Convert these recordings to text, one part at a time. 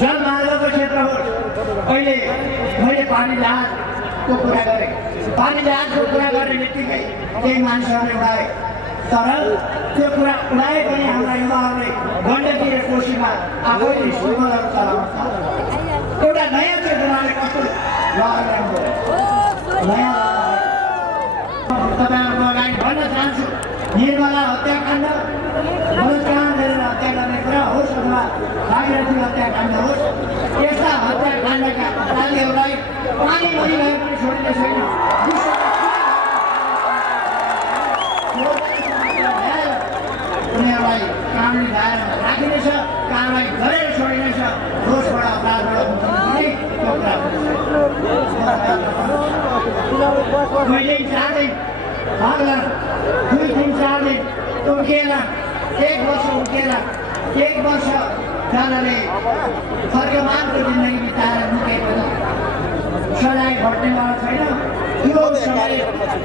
जलमार्गको क्षेत्र हो। अहिले मैले पानी जहाजको कुरा गरेँ, पानी जहाजको कुरा गर्ने बित्तिकै केही मानिसहरूले उडाए, तर त्यो कुरा उडाए पनि हाम्रा युवाहरूले गण्डकी र कोशीमा आफैले स्टिमरहरू चलाउन थाले। एउटा नयाँ चेतनाले कस्तो लहर ल्याउँदो नयाँ तपाईँहरूको अगाडि भन्न चाहन्छु, निर्मला हत्याकाण्ड, बलात्कार गरेर हत्या गर्ने कुरा होस् अथवा भागीरथी हत्याकाण्ड होस्, यस्ता हत्याकाण्डका अपराधीहरूलाई पानी पनि भए पनि छोडिने छैन। उनीहरूलाई कानुनी दायरामा राखिनेछ, कारवाही गरेर छोडिनेछ। दोषबाट अपराधबाट मुक्ति त्यो कुरा दुई दिन 4 दिन भाग्ला, 2 दिन 4 दिन उम्किएला, 1 वर्ष उम्किएला, 1 वर्ष जनाले फर्कमानको जिन्दगी बिताएर मुके पनि सजाय घट्नेवाला छैन। यो समय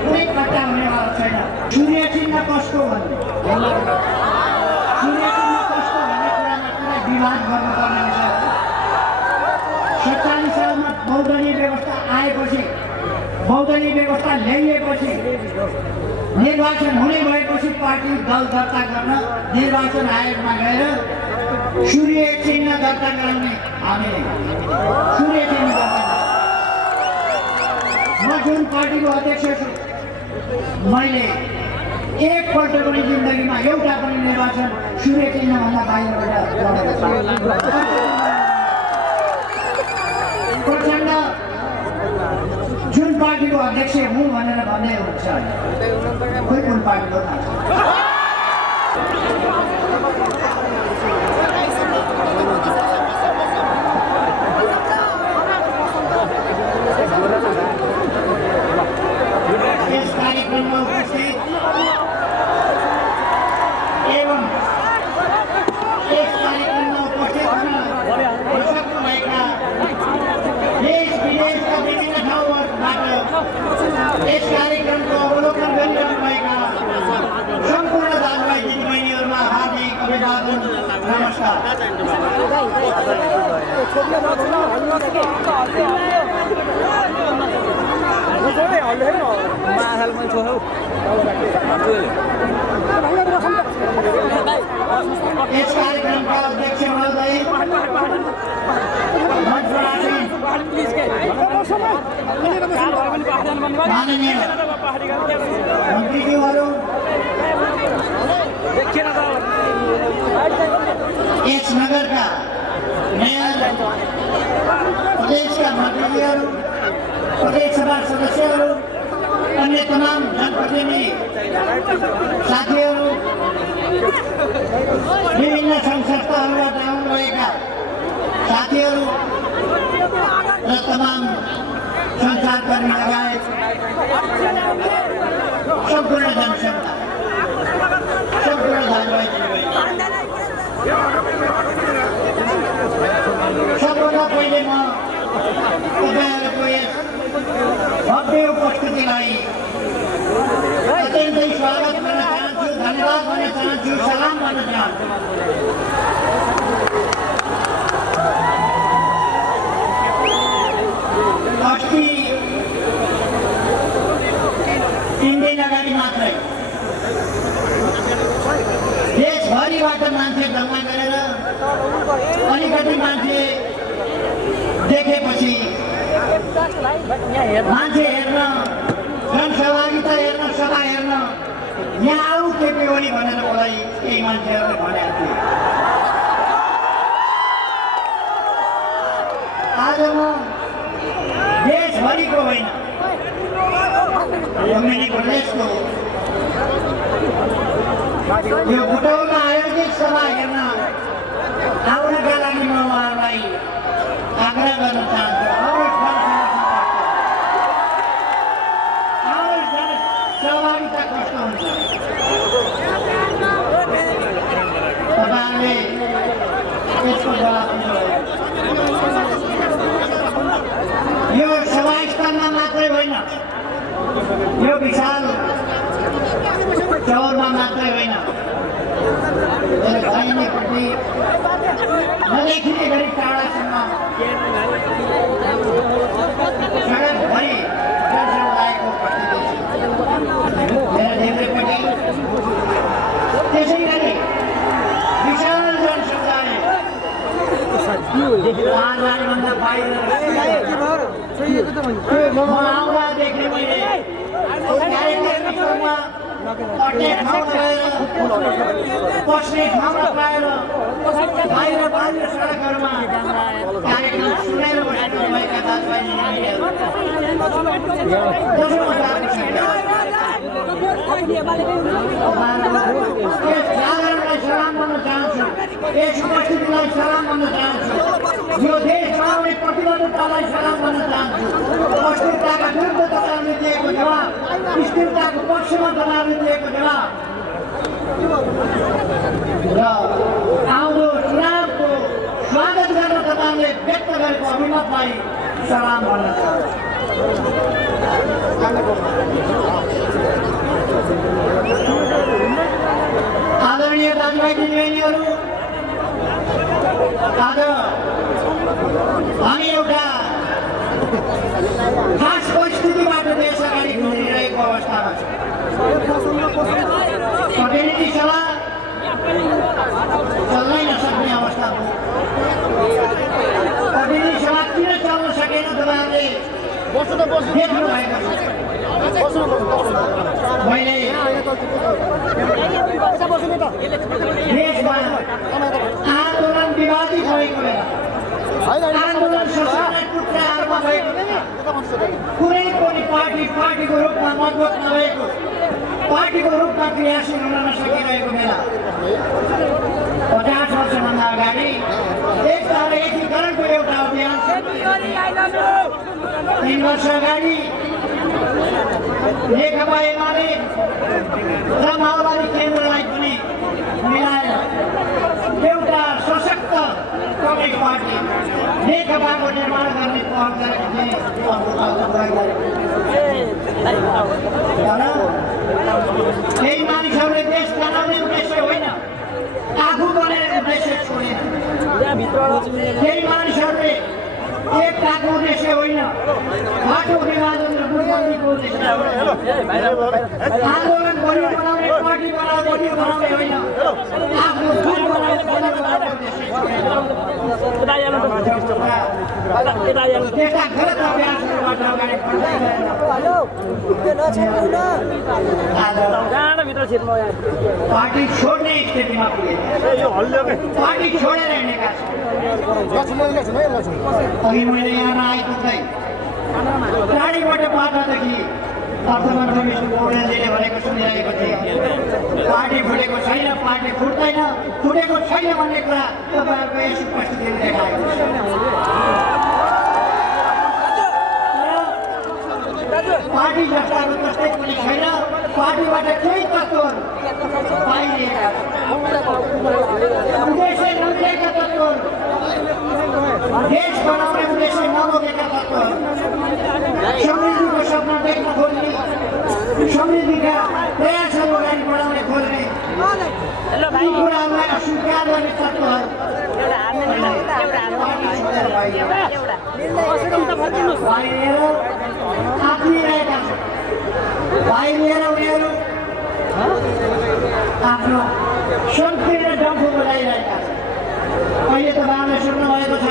कुनै कट्टा हुनेवाला छैन। सूर्य चिन्ह कस्तो भन्ने, सूर्य चिन्ह कस्तो भन्ने कुरामा कुनै विवाद गर्नुपर्ने विषय हो। 47 सालमा बहुदलीय व्यवस्था आएपछि, बहुदलीय व्यवस्था ल्याइएपछि, निर्वाचन हुने भएपछि पार्टी दल दर्ता गर्न निर्वाचन आयोगमा गएर सूर्य चिन्ह दर्ता गराउने हामीले सूर्य चिन्ह दर्ता। म जुन पार्टीको अध्यक्ष छु, मैले एकपल्ट पनि जिन्दगीमा एउटा पनि निर्वाचन सूर्य चिन्हभन्दा बाहिरबाट प्रचण्ड जुन पार्टीको अध्यक्ष हुँ भनेर भन्दै हुन्छ, कोही कुन पार्टीको थाहा छ? यस कार्यक्रममा उपस्थित एवं यस कार्यक्रममा उपस्थित हुन सक्नुभएका देश विदेशका विभिन्न ठाउँबाट यस कार्यक्रमको अवलोकन गरिरहनुभएका सम्पूर्ण दाजुभाइ दिदीबहिनीहरूमा हार्दिक अभिवादन, नमस्कार। यस कार्यक्रमका अध्यक्ष महोदय, माननीय मन्त्रीज्यूहरू, यस नगरका मेयर, प्रदेशका मन्त्रीज्यूहरू, प्रदेश सभा सदस्यहरू, अन्य तमाम जनप्रतिनिधि साथीहरू, विभिन्न सङ्घ संस्थाहरूबाट आउनुभएका साथीहरू र तमाम सञ्चारकर्मी लगायत सम्पूर्ण जनसङ्ख्या, सम्पूर्ण दाजुभाइ दिदीबहिनी, सबभन्दा पहिले म तपाईँहरूको यस भव्य उपस्थितिलाई अत्यन्तै स्वागत गर्न चाहन्छु, धन्यवाद भन्न चाहन्छु, सलाम भन्न चाहन्छु। अस्ति 3 दिन अगाडि मात्रै देशभरिबाट मान्छे जम्मा गरेर अलिकति मान्छे देखेपछि मान्छे हेर्न, जनसहभागिता हेर्न, सभा हेर्न यहाँ आऊ केपी ओली भनेर मलाई केही मान्छेहरूले भनेका थिए। आज म देशभरिको होइन, यो मिनी प्रदेशको यो बुटौलमा आयोजित सभा हेर्न आउनका लागि म उहाँहरूलाई आग्रह गर्न चाहन्छु। सहभागिता कस्तो हुन्छ तपाईँहरूले यसको जवाब दिनुभयो। यो सभा स्थलमा मात्रै होइन, यो विशाल चौरमा मात्रै होइन, दाहिनेपट्टि नदेखिने गरी टाढासम्म सडकभरि जनसमुदायको प्रतिनिधि मेरा देब्रेपट्टि त्यसै गरी विशाल जनसमुदाय भन्दा बाहिर आउँदा देख्ने मैले कार्यक्रममा पढ्ने ठाउँ नपाएर बस्ने ठाउँ नपाएर बाहिर बाहिर सडकहरूमा कार्यक्रम सुनेर बसिनुभएका दाजुभाइ जागरणलाई सलाम भन्न चाहन्छु, यस उपस्थितिलाई सलाम भन्न चाहन्छु, यो देश चलाउने प्रतिबद्धतालाई सलाम भन्न चाहन्छु। अस्थिरताका विरुद्ध तपाईँहरूले दिएको जवाब, स्थिरताको पक्षमा तपाईँहरूले दिएको जवाब र आउँदो चुनावको स्वागत गर्न तपाईँहरूले व्यक्त गरेको अभिमतलाई सलाम भन्न चाहन्छु। आदरणीय दाजुभाइ दिदीबहिनीहरू, आज हामी एउटा खास परिस्थितिबाट देश अगाडि गुज्रिरहेको अवस्थामा छ। प्रतिनिधि सभा चल्नै नसक्ने अवस्था हो। प्रतिनिधि सभा किन चल्न सकेन तपाईँहरूले देख्नु भएको छ। मैले देशमा आन्दोलन विवादित भएको बेला, आन्दोलन संस्थालाई टुक्राहरूमा भएको बेला, कुनै पनि पार्टीको रूपमा मजबुत नभएको, पार्टीको रूपमा क्रियाशील हुन नसकिरहेको बेला 50 वर्षभन्दा अगाडि एकतारा एकीकरणको एउटा अभियान, 3 वर्ष अगाडि नेकपा एमाले र माओवादी केन्द्रलाई पनि मिलाएर एउटा सशक्त कम्युनिस्ट पार्टी नेकपाको निर्माण गर्ने पहल गरेको थिए। केही मानिसहरूले देश बनाउने उद्देश्य होइन, आफू बनेर उद्देश्य छोडेन। केही मानिसहरूले एकताको उद्देश्य होइन, बाटो विभाजन र गुटबन्दीको उद्देश्य आन्दोलन बलियो बनाउने, पार्टी बलियो बनाउने होइन, आफ्नो घर बनाउने उद्देश्य त्यस्ता गलत अभ्यासहरूबाट अगाडि पार्टी छोड्ने स्थितिमा पुगे, पार्टी छोडेर हिँडेका छन्। अघि मैले यहाँ आइपुग्दै टाढीबाट बाटादेखि अर्थमन्त्री विष्णु पौडेलजीले भनेको सुनिरहेको थिएँ, पार्टी फुटेको छैन, पार्टी फुट्दैन, फुटेको छैन भन्ने कुरा तपाईँहरूको यस उपस्थितिले देखाएको छ। पार्टी जस्ताको जस्तै पनि छैन, पार्टीबाट केही तत्त्वहरू बाहिरिएका उद्देश्य नमिलेका तत्त्वहरू, देश बनाउने उद्देश्य नबोकेका तत्त्वहरू, समृद्धिको सपना देख्न खोज्ने, समृद्धिका प्रयासहरू अगाडि बढाउने खोज्ने, यी कुराहरूलाई अस्वीकार गर्ने तत्त्वहरू बाहिरिएर आफ्निरहेका छन्। बाहिरिएर उनीहरू आफ्नो संकीर्ण डम्फु बजाइरहेका छन्। अहिले तपाईँहरूले सुन्नुभएको छ,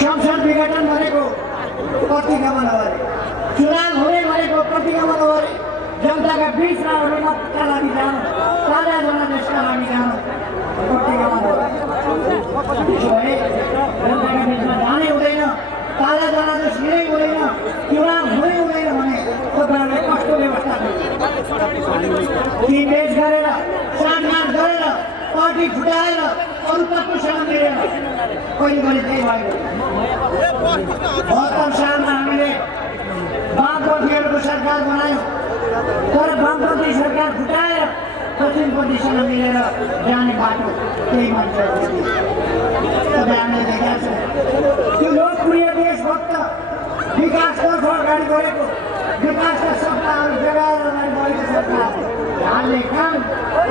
संसद विघटन भनेको प्रतिगमन हो अरे, चुनाव हुने भनेको प्रतिगमन हो अरे, जनताका बिचमा मतका लागि जानु, ताजा जनादेशका लागि जानु प्रतिगमन हो। त्यसो भए जनताका बिचमा जानै हुँदैन, ताजा जनादेश लिनै हुँदैन, चुनाव हुनै हुँदैन भने तपाईँहरूले कस्तो व्यवस्था ती पेश गरेर, सानगान गरेर, पार्टी फुटाएर, अरू तत्त्वसँग मिलेर कहिले कहिले त्यही भएको। 72 सालमा हामीले वामपन्थीहरूको सरकार बनायौँ, तर वामपन्थी सरकार फुटाएर दक्षिणपन्थीसँग मिलेर जाने बाटो त्यही मान्छेहरू हामीले देखेका छौँ। त्यो लोकप्रिय देशभक्त विकासतर्फ अगाडि बढेको, विकासका सपनाहरू जगाएर अगाडि बढेको सरकार हाल्ने काम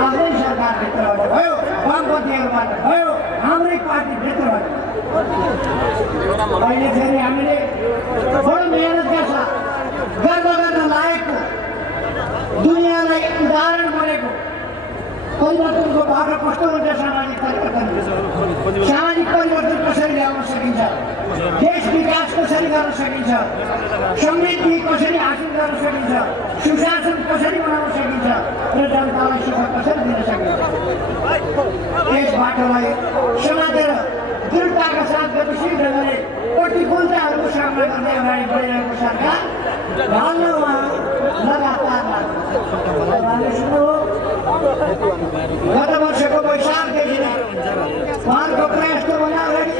आफ्नै सरकारभित्रबाट भयो, वामपन्थीहरूबाट भयो, हाम्रै पार्टीभित्रबाट। अहिले फेरि हामीले बडो मेहनतका साथ गर्व गर्न लायकको दुनियाँलाई उदाहरण बनेको परिवर्तनको बाटो कस्तो हुन्छ? सामाजिक परिवर्तन। सामाजिक परिवर्तन कसरी ल्याउन सकिन्छ? देश विकास कसरी गर्न सकिन्छ? समृद्धि कसरी हासिल गर्न सकिन्छ? सुशासन कसरी बनाउन सकिन्छ? र जनतालाई सुख कसरी दिन सकिन्छ? यस बाटोलाई समातेर दृढताका साथ गतिशील ढङ्गले प्रतिकूलताहरूको सामना गर्दै अगाडि बढिरहेको सरकार ढाल्न उहाँ लगातार गत वर्षको वैशाखदेखि उहाँहरूको प्रयास त भन्दा अगाडि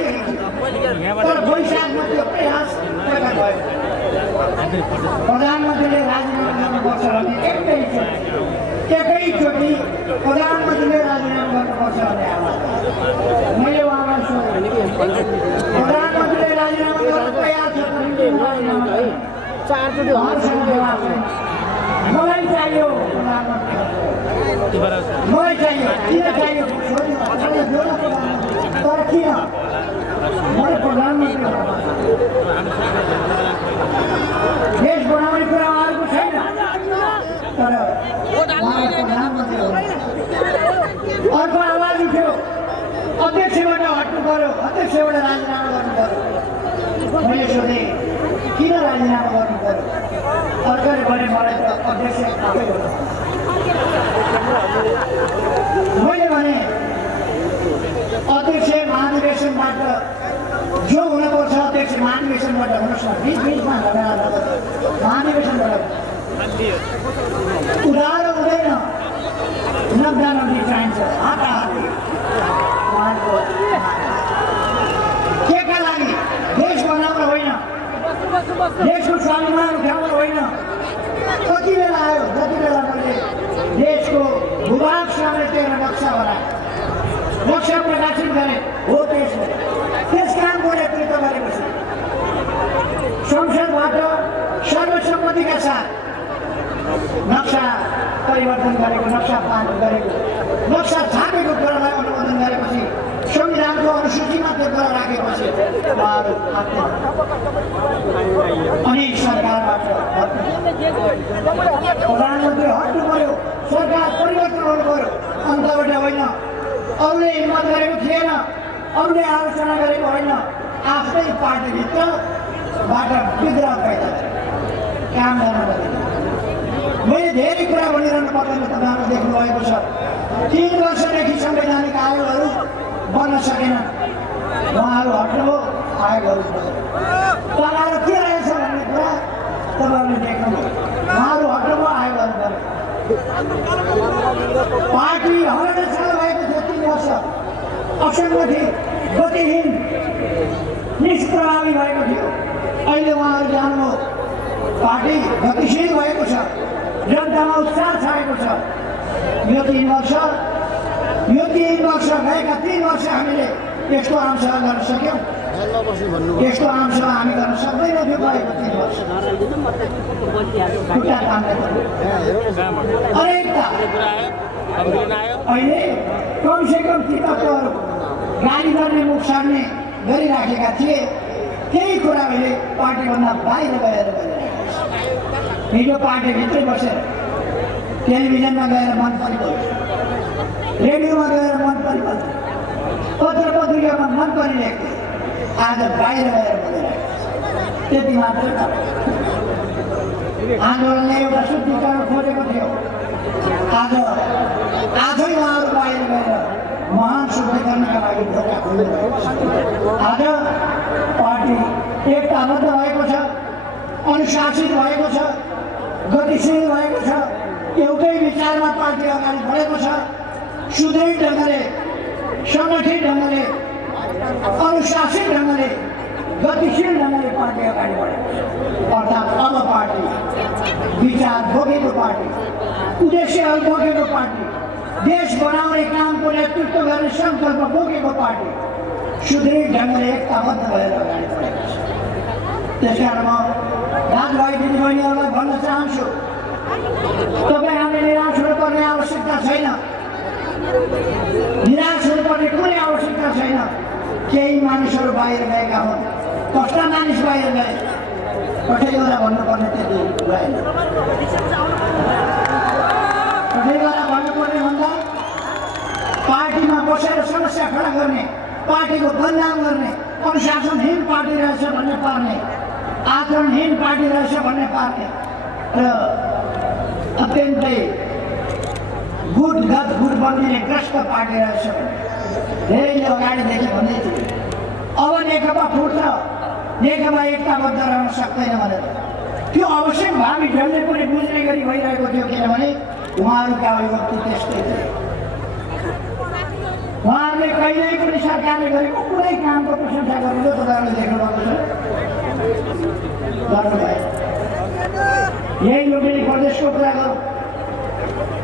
तर वैशाखमा त्यो प्रयास प्रकट भयो। प्रधानमन्त्रीले राजीनामा गर्नुपर्छ भने एकैचोटि प्रधानमन्त्रीले राजीनामा गर्नुपर्छ भन्ने आवाज मैले उहाँलाई सोधेँ, प्रधानमन्त्रीले राजीनामा गर्न तयार छ भने मलाई चाहियो प्रधानमन्त्री, मलाई चाहियो। किन चाहियो? तर किन? मैले प्रधानमन्त्री देश बनाउने कुरा उहाँहरूको छैन, तर प्रधानमन्त्री अर्को आवाज उठ्यो, अध्यक्षबाट हट्नु पर्यो, अध्यक्षबाट राजीनामा गर्नु पर्यो। मैले सोधेँ किन राजीनामा गर्नु पर्यो? अर्कोले भने मलाई त अध्यक्ष आफै हो। मैले भने अध्यक्ष महाधिवेशनबाट जो हुनुपर्छ अध्यक्ष महाधिवेशनबाट हुनुहोस् न, बिचमा झगडा महाधिवेशनबाट उधारो हुँदैन, नब्दा चाहिन्छ हाताहाती। केका लागि? देश बनाउन होइन, देशको स्वाभिमान उठाउन होइन। कति बेला आयो? जति बेला मैले देशको भूभाग समेटेर नक्सा बनाएँ, नक्सा प्रकाशित गरेँ, हो त्यस कामको नेतृत्व गरेपछि संसदबाट सर्वसम्मतिका साथ नक्सा परिवर्तन गरेको, नक्सा पास गरेको, नक्सा छापेको कुरालाई अनुमोदन गरेपछि संविधानको अनुसूचीमा त्यो कुरा राखेपछि अनि सरकारबाट प्रधानमन्त्री हट्नु पर्यो, सरकार परिवर्तन हुनु पर्यो। अन्तबाट होइन, अरूले हिम्मत गरेको थिएन, अरूले आलोचना गरेको होइन, आफ्नै पार्टीभित्रबाट विद्रोह पैदा काम गर्न गरेको। मैले धेरै कुरा भनिरहनु पर्दैन, तपाईँहरू देख्नुभएको छ 3 वर्षदेखि संवैधानिक आयोगहरू बन्न सकेनन्, उहाँहरू हट्नुभयो, आयोगहरू तपाईँहरू के रहेछ भन्ने कुरा तपाईँहरूले देख्नुभयो। उहाँहरू हट्नुभयो, आयोगहरू बन्यो। पार्टी हरडछल भएको थियो 3 वर्ष, असङ्गठित, गतिहीन, निष्प्रभावी भएको थियो। अहिले उहाँहरू जानुभयो, पार्टी गतिशील भएको छ, जनतामा उत्साह छाएको छ। यो 3 वर्ष गएका 3 वर्ष हामीले यस्तो आमसभा गर्न सक्यौँ, यस्तो आमसभा हामी गर्न सक्दैनौँ थियो गएको 3 वर्ष। अनेकता अहिले कमसेकम ती तत्त्वहरू गाली गर्ने, मुख सार्ने गरिराखेका थिए, केही कुरा अहिले पार्टीभन्दा बाहिर गएर गरिरहेका छ। हिजो पार्टीभित्रै बसेर टेलिभिजनमा गएर मन परिबल्छ, रेडियोमा गएर मन परिबल्छ, पत्र पत्रिकामा मन परिरहेको थियो, आज बाहिर गएर बोलिरहेको छ। त्यति मात्रै न, आन्दोलनले एउटा शुद्धिकरण खोजेको थियो, आजै उहाँहरू बाहिर गएर महान शुद्धिकरणका लागि ढोका खोलिरहेको छ। आज पार्टी एकताबद्ध भएको छ, अनुशासित भएको छ, गतिशील भएको छ, एउटै विचारमा पार्टी अगाडि बढेको छ। सुदृढ ढङ्गले, सङ्गठित ढङ्गले, अनुशासित ढङ्गले, गतिशील ढङ्गले पार्टी अगाडि बढेको छ। अर्थात् अब पार्टी विचार बोकेको पार्टी, उद्देश्यहरू बोकेको पार्टी, देश बनाउने कामको नेतृत्व गर्ने सङ्कल्प बोकेको पार्टी सुदृढ ढङ्गले एकताबद्ध भएर अगाडि बढेको छ। त्यसकारण म दाजुभाइ दिदीबहिनीहरूलाई भन्न चाहन्छु, तपाईँ हामी निराश हुनुपर्ने छैन, निराश हुनुपर्ने कुनै आवश्यकता छैन। केही मानिसहरू बाहिर गएका हुन्, कस्ता मानिस बाहिर गए कठैगरा भन्नुपर्ने त्यति भएन। कठैगरा भन्नुपर्ने भन्दा पार्टीमा बसेर समस्या खडा गर्ने, पार्टीको बदनाम गर्ने, अनुशासनहीन पार्टी रहेछ भन्ने पार्ने, आचरणहीन पार्टी रहेछ भन्ने पार्ने र अत्यन्तै गुटबन्दीले ग्रस्त पार्टी रहेछ। धेरैले अगाडिदेखि भन्दै थिए अब नेकपा फुट्छ, नेकपा एकताबद्ध रहन सक्दैन भनेर। त्यो आवश्यक भावी जसले पनि बुझ्ने गरी भइरहेको थियो, किनभने उहाँहरूका अभिव्यक्ति त्यस्तै थिए। उहाँहरूले कहिल्यै पनि सरकारले गरेको कुनै कामको प्रशंसा गर्नु तपाईँहरूले देख्नुभएको छ, गर्नुभयो। यही लुम्बिनी प्रदेशको कुरा गरौँ,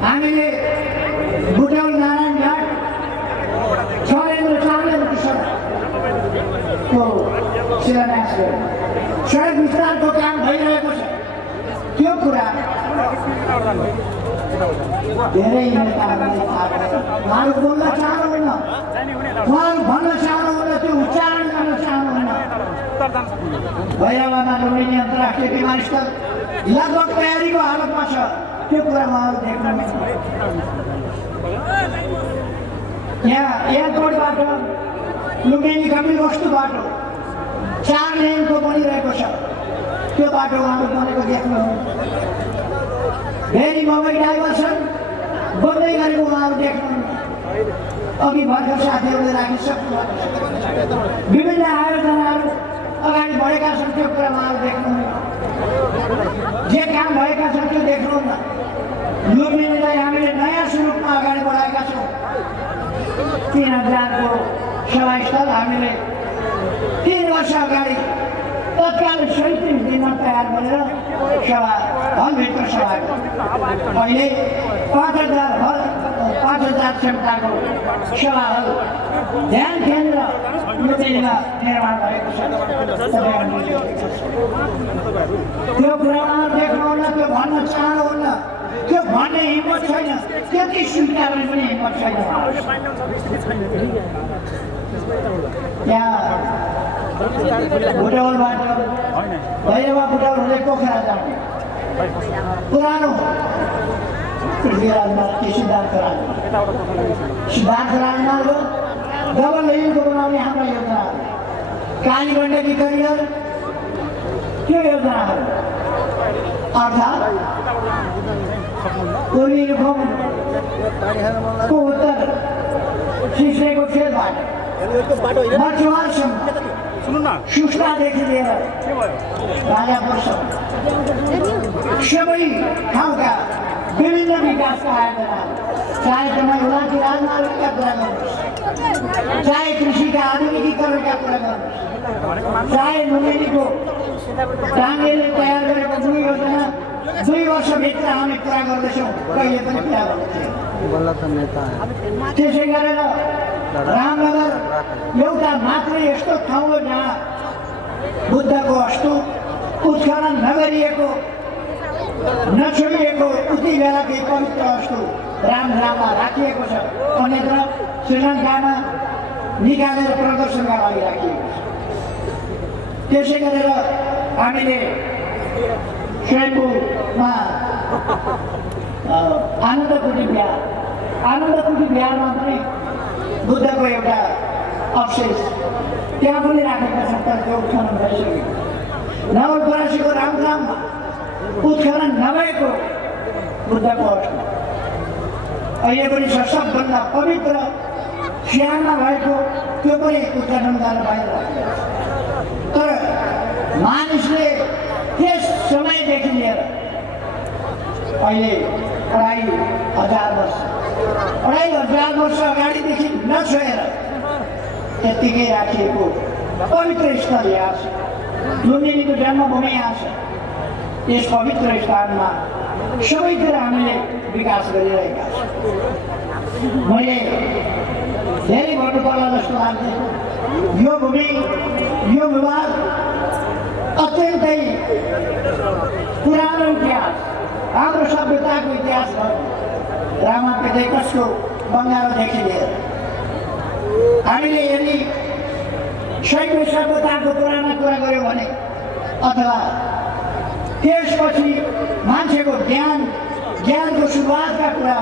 हामीले बुटौल नारायण घाट 6 सडकको शिलान्यास गर्यो। सडक विस्तारको काम भइरहेको छ। त्यो कुरा धेरै नेताहरूले थाहा पाए। उहाँहरू बोल्न चाहनुहुन्न, उहाँहरू भन्न चाहनुहुन्न, त्यो उच्चारण गर्न चाहनुहुन्न। भैरवामा लुम्बिनी अन्तर्राष्ट्रिय विमानस्थल लगभग तयारीको हालतमा छ। त्यो कुरा उहाँहरू देख्नुहुन्छ। यहाँ एयरपोर्टबाट लुम्बिनी कपिल वस्तु बाटो 4 लेनको बनिरहेको छ। त्यो बाटो उहाँहरू बनेको देख्नुहुन्छ। फेरि मुम्बई डाइभर्सन बन्दै गरेको उहाँहरू देख्नुहुन्छ। अघि भर्खर साथीहरूले राखिसक्नु विभिन्न आयोजनाहरू अगाडि बढेका छन्। त्यो कुरा उहाँहरू देख्नुहुन्छ। जे काम भएका छन् त्यो देख्नुहुन्न। लुम्बिनीलाई हामीले नयाँ स्वरूपमा अगाडि बढाएका छौँ। 3000 को सभास्थल हामीले 3 वर्ष अगाडि तत्काल 37 दिनमा तयार गरेर सभा हलभित्र सभा अहिले 5000 क्षमताको सभा हल ध्यान केन्द्र लुम्बिनीमा निर्माण भएको छ। त्यो कुरामा देख्नुहुन्न, त्यो भन्न चाहनुहुन्न, त्यो भन्ने हिम्मत छैन, त्यति स्वीकार्ने पनि हिम्मत छैन। त्यहाँ बुटौलबाट भैरवा बुटौल हुँदै पोखरा जाने पुरानो पृथ्वीराजमा सिद्धार्थ राजमार्ग डबल लेनको बनाउने हाम्रा योजनाहरू, काली गण्डकी करिडर, त्यो योजनाहरू अर्थात् पूर्वी रूपमको उत्तर सिस्रेको खेलबाट मचुवारसम्म सुस्तादेखि लिएर राजापुरसम्म सबै ठाउँका विभिन्न विकासका आयोजनाहरू, चाहे तपाईँ उलाकी राजमार्गका कुरा गर्नुहोस्, चाहे कृषिका आधुनिकीकरणका कुरा गर्नुहोस्, चाहे लुम्बिनीको टाङ्गेले तयार गरेको जुन योजना 2 वर्षभित्र हामी पुरा गर्दैछौँ, कहिले पनि पुरा गर्दैछौँ। त्यसै गरेर रामनगर एउटा मात्रै यस्तो ठाउँ हो जहाँ बुद्धको अस्तु उत्खनन नगरिएको, नछोडिएको उति बेलाकै पवित्र अस्तु रामधाममा राखिएको छ। अन्यत्र श्रीलङ्कामा निकालेर प्रदर्शनका लागि राखिएको छ। त्यसै गरेर हामीले स्वयम्भूमा आनन्दकुटी बिहारमा पनि बुद्धको एउटा अवशेष त्यहाँ पनि राखेका छन्, तर त्यो उत्खनन भइसकेको। नवलपरासीको रामधाममा उत्खनन नभएको बुद्धको अस्तु अहिले पनि सबभन्दा पवित्र सियानमा भएको, त्यो पनि उत्खनन गर्न बाहिर राखेको छ। तर मानिसले त्यस समयदेखि लिएर अहिले 2,500 वर्ष अगाडिदेखि नछोएर त्यत्तिकै राखिएको पवित्र स्थल यहाँ छ। लुम्बिनीको जन्मभूमि यहाँ छ। यस पवित्र स्थानमा सबैतिर हामीले विकास गरिरहेका छौँ। मैले धेरै भन्नुपर्ला जस्तो लाग्दैन। यो भूमि, यो भूभाग अत्यन्तै पुरानो इतिहास, हाम्रो सभ्यताको इतिहास भयो। रामापेटेकसको बङ्गालोदेखि लिएर हामीले यदि शैव सभ्यताको पुरानो कुरा गऱ्यौँ भने अथवा त्यसपछि मान्छेको ज्ञानको सुरुवातका कुरा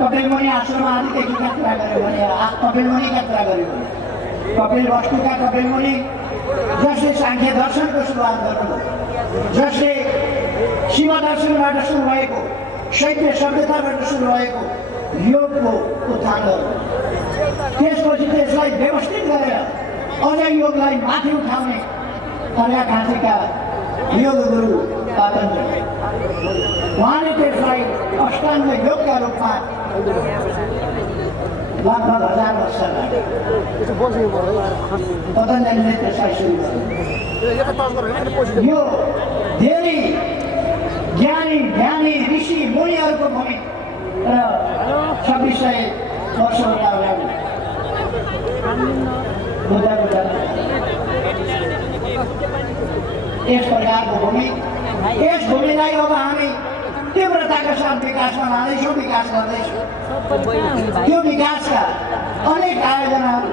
कपिलमुनि आश्रम आदिदेखिका कुरा गऱ्यौँ भने कपिलमुनिका कुरा गऱ्यौँ भने कपिल वस्तुका कपिलमुनि जसले साङ्ख्य दर्शनको सुरुवात गर्नुभयो, जसले शिव दर्शनबाट सुरु भएको, शैत्य सभ्यताबाट सुरु भएको योगको उत्थान गर्नु, त्यसपछि त्यसलाई व्यवस्थित गरेर अझ योगलाई माथि उठाउने अर्घाखाँचीका योग गुरु पतञ्जलि, उहाँले त्यसलाई अष्टाङ्ग योगका रूपमा लगभग 1000 वर्ष लाग्यो। पतञ्जलिले त्यसलाई सुरु गर्यो। यो धेरै ज्ञानी ऋषि मुनिहरूको भूमि र 2600 वर्षभन्दा अगाडि बुद्धको यस प्रकारको भूमि, यस भूमिलाई अब हामी तीव्रताका साथ विकासमा लाँदैछौँ, विकास गर्दैछौँ। त्यो विकासका अनेक आयोजनाहरू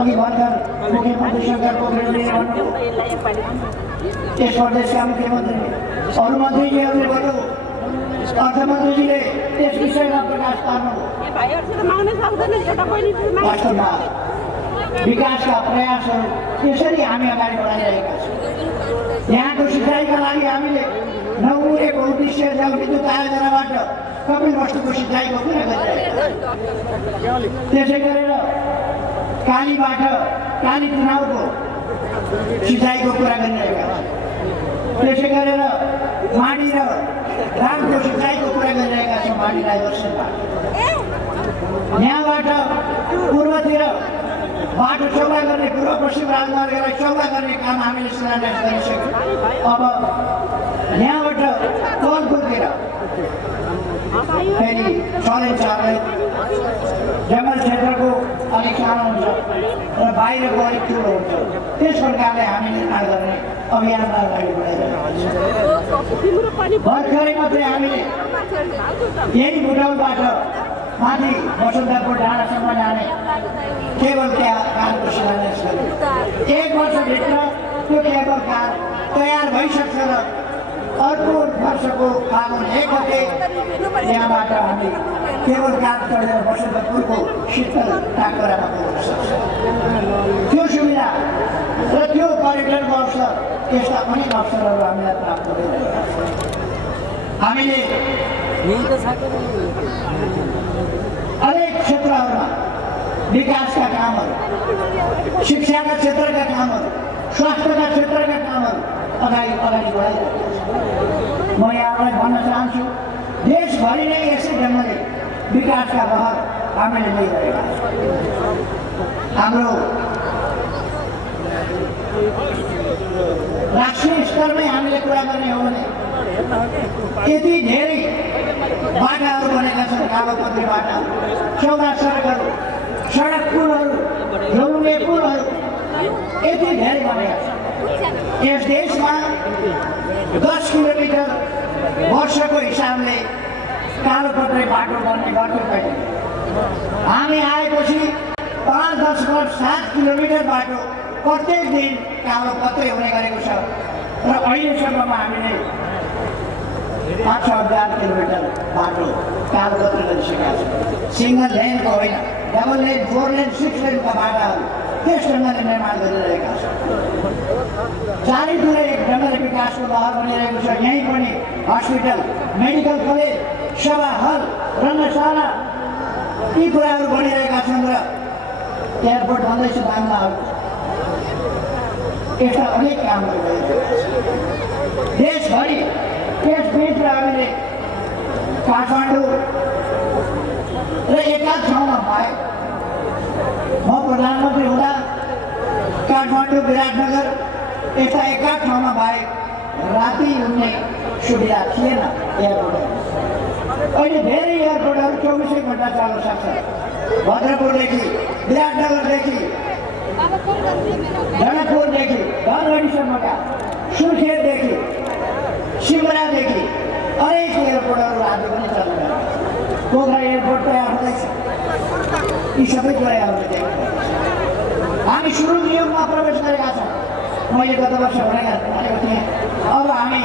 अघि भर्खर मुख्यमन्त्री शङ्कर पोखरेलले भन्नुभयो, यस प्रदेशका मुख्यमन्त्री अरू मन्त्रीजीहरूले भन्नुभयो, अर्थमन्त्रीजीले त्यस विषयमा प्रकाश पार्नुभयो। वास्तवमा विकासका प्रयासहरू त्यसरी हामी अगाडि बढाइरहेका छौँ। यहाँको सिँचाइका लागि हामीले नौमुरेको उद्देश्य जलविद्युत आयोजनाबाट कपिल वस्तुको सिँचाइको कुरा गरिरहेका छौँ। त्यसै गरेर कालीबाट काली चुनावको सिँचाइको कुरा गरिरहेका छौँ। त्यसै गरेर माडी र धानको सिँचाइको कुरा गरिरहेका छौँ। माडी डाइभर्सनबाट यहाँबाट पूर्वतिर बाटो चौडा गर्ने, पूर्व पश्चिम राजमार्गलाई चौडा गर्ने काम हामीले शिलान्यास गरिसक्यौँ। अब यहाँबाट कलपुरतिर फेरि चलेन्छ। जङ्गल क्षेत्रको अलिक सानो हुन्छ र बाहिरको अलिक ठुलो हुन्छ। त्यस प्रकारले हामी निर्माण गर्ने अभियानमा अगाडि बढाइरहेका छौँ। भर्खरै मात्रै हामीले यही बुटौलबाट माथि बसन्तपुर डाँडासम्म जाने केबल कारको शिलान्यास गर्यो। 1 वर्षभित्र त्यो केबल कार तयार भइसक्छ र अर्को वर्षको फागुन 1 गते यहाँबाट हामी केबल कार चढेर बसन्तपुरको शीतल टाकरामा पुग्न सक्छ। त्यो सुविधा र त्यो पर्यटनको अवसर, त्यस्ता अनेक अवसरहरू हामीलाई प्राप्त भइरहेका छन्। हामीले अनेक क्षेत्रहरूमा विकासका कामहरू, शिक्षाका क्षेत्रका कामहरू, स्वास्थ्यका क्षेत्रका कामहरू अगाडि बढाइरहेका छौँ। म यहाँलाई भन्न चाहन्छु, देशभरि नै यसै ढङ्गले विकासका लहर हामीले लिइरहेका छौँ। हाम्रो राष्ट्रिय स्तरमै हामीले कुरा गर्ने हो भने यति धेरै बाटाहरू बनेका छन्, कागजपत्री बाटाहरू, चौडा सडकहरू, सडक पुलहरू, ढुङ्गे पुलहरू यति धेरै बनेका छन्। यस देशमा 10 किलोमिटर वर्षको हिसाबले कालोपत्रे बाटो बन्ने गर्थ्यो पहिले। हामी आएपछि 5-10-7 किलोमिटर बाटो प्रत्येक दिन कालोपत्रे हुने गरेको छ र अहिलेसम्ममा हामीले 5,000 किलोमिटर बाटो कालोपत्रे गरिसकेका छौँ। सिङ्गल लेनको होइन, डबल लेन, 4 लेन, 6 लेनका बाटाहरू त्यस ढङ्गले निर्माण गरिरहेका छौँ। चारैतिर एक ढङ्गले विकासको लहर बनिरहेको छ। यहीँ पनि हस्पिटल, मेडिकल कलेज, सभा हल, रङ्गशाला यी कुराहरू बनिरहेका छन् र एयरपोर्ट बन्दैछ बाङ्लाहरू। यस्ता अनेक कामहरू भइरहेका छन् देशभरि। त्यसबिचमा हामीले काठमाडौँ र एकाध ठाउँमा पाएँ, म प्रधानमन्त्री हुँदा काठमाडौँ, विराटनगर यस्ता एकाध ठाउँमा बाहेक राति उड्ने सुविधा थिएन एयरपोर्टहरू। अहिले धेरै एयरपोर्टहरू 24 घण्टा चल्न सक्छ। भद्रपुरदेखि, विराटनगरदेखि, जनकपुरदेखि, धनगढीसम्मका, सुर्खेतदेखि, सिमरादेखि अनेक एयरपोर्टहरू आज पनि चल्न पोखरा एयरपोर्ट तयार हुँदैछ। यी सबै कुरा हामीले देख्नु हामी सुरु युगमा प्रवेश गरेका छौँ। मैले गत वर्ष भनेको थिएँ अब हामी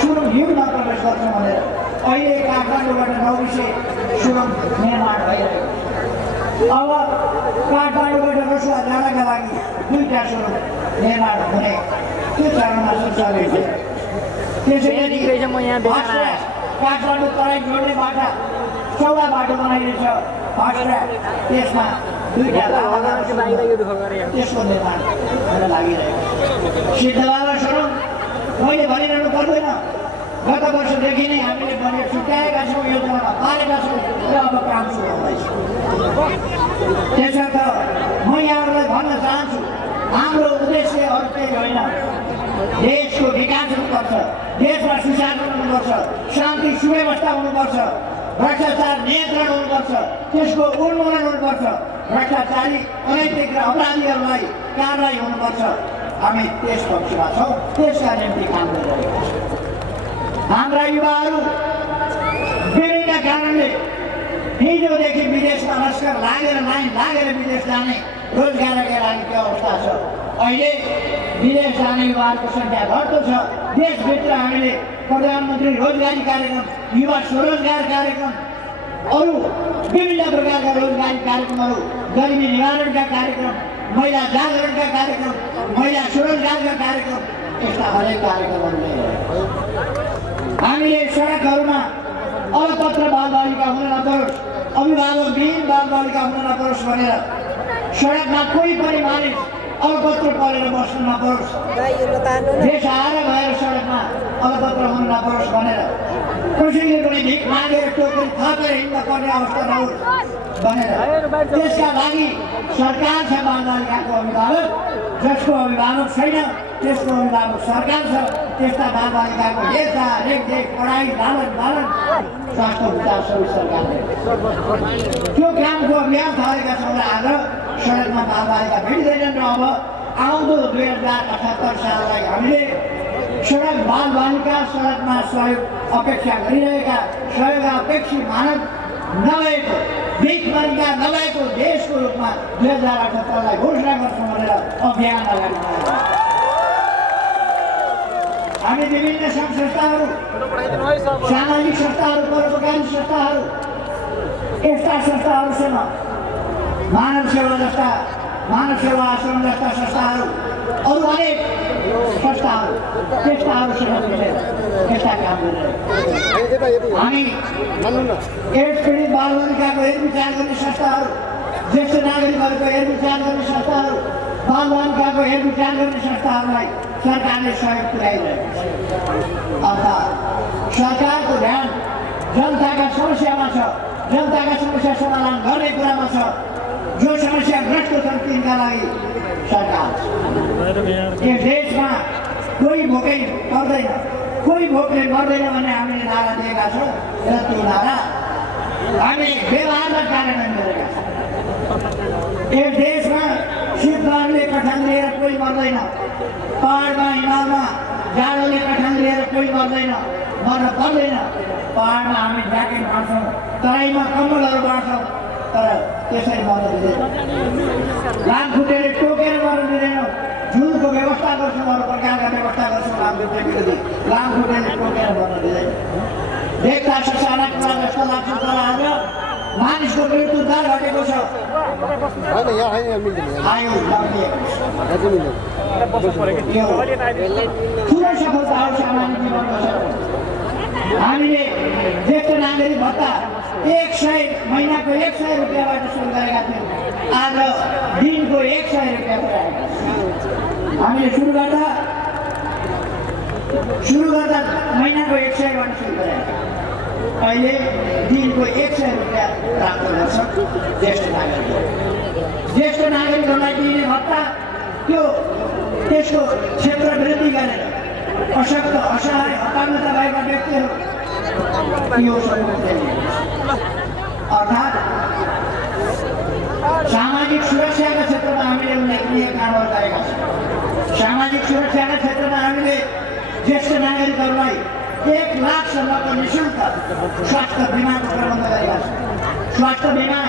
सुरु युगमा प्रवेश गर्छौँ भनेर। अहिले काठमाडौँबाट 900 सुरङ निर्माण भइरहेको छ। अब काठमाडौँबाट रसुवा जाँदाका लागि 2टा सुरङ निर्माण हुने त्यो चरणमा सञ्चालित छ। त्यसैगरी काठमाडौँ तराई जोड्ने बाटा चौडा बाटो बनाइरहेछ फास्ट ट्र्याक। त्यसमा 2टा त्यसको निर्माण हुन लागिरहेको छ। सिद्धबाबा सुरङ मैले भनिरहनु पर्दैन, गत वर्षदेखि नै हामीले भनेर छुट्याएका छौँ, योजनामा पारेका छौँ र अब काम सुरु हुँदैछ। त्यसर्थ म यहाँहरूलाई भन्न चाहन्छु हाम्रो उद्देश्य अरू केही होइन। देशको विकास हुनुपर्छ, देशमा सुशासन हुनुपर्छ, शान्ति सुव्यवस्था हुनुपर्छ, भ्रष्टाचार नियन्त्रण हुनुपर्छ, त्यसको उन्मूलन हुनुपर्छ, भ्रष्टाचारी अनैतिक र अपराधीहरूलाई कारवाही हुनुपर्छ। हामी त्यस पक्षमा छौँ, त्यसका निम्ति काम गरिरहेका छौँ। हाम्रा युवाहरू विभिन्न कारणले हिजोदेखि विदेशमा लस्कर लागेर लाइन लागेर विदेश जाने रोजगारका लागि त्यो अवस्था छ। अहिले विदेश जाने युवाहरूको सङ्ख्या घट्दो छ। देशभित्र हामीले प्रधानमन्त्री रोजगारी कार्यक्रम, युवा स्वरोजगार कार्यक्रम, अरू विभिन्न प्रकारका रोजगारी कार्यक्रमहरू, गरिबी निवारणका कार्यक्रम, महिला जागरणका कार्यक्रम, महिला स्वरोजगारका कार्यक्रम, यस्ता हरेक कार्यक्रमहरू ल्याइरहेका छौँ। हामीले सडकहरूमा अलपत्र बालबालिका हुन नपरोस्, अभिभावकविहीन बालबालिका हुन नपरोस् भनेर सडकमा कोही पनि मानिस अलपत्र परेर बस्नु नपरोस्, बेसहारा भएर सडकमा अलपत्र हुन नपरोस् भनेर कसैले पनि भिख मागेर टोकरी थापेर हिँड्न पर्ने अवस्था नहोस् भनेर त्यसका लागि सरकार छ। बालबालिकाको अभिभावक जसको अभिभावक छैन त्यसको अभिभावक सरकार छ। त्यस्ता बालबालिकाको हेरचाह, रेखदेख, पढाइ, लालन पालन, स्वास्थ्य उपचार सबै सरकारले त्यो कामको अभियान थालेका छौँ र आज सडकमा बालबालिका भेटिँदैनन्। र अब आउँदो 2078 साललाई हामीले सडक बालबालिका सडकमा सहयोग अपेक्षा गरिरहेका, सहयोग अपेक्षी मानव नभएको, भिखमंगा नभएको देशको रूपमा 2078लाई घोषणा गर्छौँ भनेर अभियान अगाडि बढाएको। हामी विभिन्न सङ्घ संस्थाहरू, सामाजिक संस्थाहरू, परोपकारी संस्थाहरू, यस्ता संस्थाहरूसँग मानव सेवा जस्ता, मानव सेवा आश्रम जस्ता संस्थाहरू, अरू अनेक संस्थाहरू, त्यस्ताहरूसँग मिलेर यस्ता काम गरिरहेका। हामी एड्स पीडित बालबालिकाको हेरविचार गर्ने संस्थाहरू, ज्येष्ठ नागरिकहरूको हेरविचार गर्ने संस्थाहरू, बालबालिकाको हेरविचार गर्ने संस्थाहरूलाई सरकारले सहयोग पुर्याइरहेको छ। अर्थात् सरकारको ध्यान जनताका समस्यामा छ, जनताका समस्या समाधान गर्ने कुरामा छ। जो समस्याग्रस्त छन् तिनका लागि सरकार छ। यस देशमा कोही भोकै पर्दैन, कोही भोकले मर्दैन भन्ने हामीले नारा दिएका छौँ र त्यो नारा हामीले व्यवहारमा कार्यान्वयन गरेका छौँ। यस देशमा शीतलहरले कठाङ लिएर कोही मर्दैन, पहाडमा हिमालमा जाडोले कठाङ लिएर कोही मर्दैन, मर्न पर्दैन। पहाडमा हामी ज्याकेट बाँड्छौँ, तराईमा कम्बलहरू बाँड्छौँ, तर त्यसरी मर्न दिँदैन। लामखुट्टेले टोकेर मर्न दिँदैनौँ, झुलको व्यवस्था गर्छौँ, अरू प्रकारका व्यवस्था गर्छौँ। लामखुट्टे विरोधी लामखुट्टेले टोकेर मर्न दिँदैन। देख्दा ससाना कुरा जस्तो लाग्छ तर आज मानिसको मृत्यु दर घटेको छ। आयु ठुलो सफलता हो सामान्य जीवनको। हामीले ज्येष्ठ नागरिक भत्ता 100 महिनाको 100 रुपियाँबाट सुरु गरेका थियौँ, आज दिनको 100 रुपियाँ पुऱ्याएका छौँ। हामीले सुरु गर्दा महिनाको 100बाट सुरु गरेका, अहिले दिनको 100 रुपियाँ प्राप्त गर्छ ज्येष्ठ नागरिक। ज्येष्ठ नागरिकहरूलाई दिने भत्ता त्यसको क्षेत्र वृद्धि गरेर अशक्त, असहाय, हताहत भएका व्यक्तिहरू यो अर्थात् सामाजिक सुरक्षाका क्षेत्रमा हामीले उल्लेखनीय कामहरू गरेका छौँ। सामाजिक सुरक्षाका क्षेत्रमा हामीले ज्येष्ठ नागरिकहरूलाई 1 लाखसम्मको निःशुल्क स्वास्थ्य बिमाको प्रबन्ध गरेका छौँ। स्वास्थ्य बिमा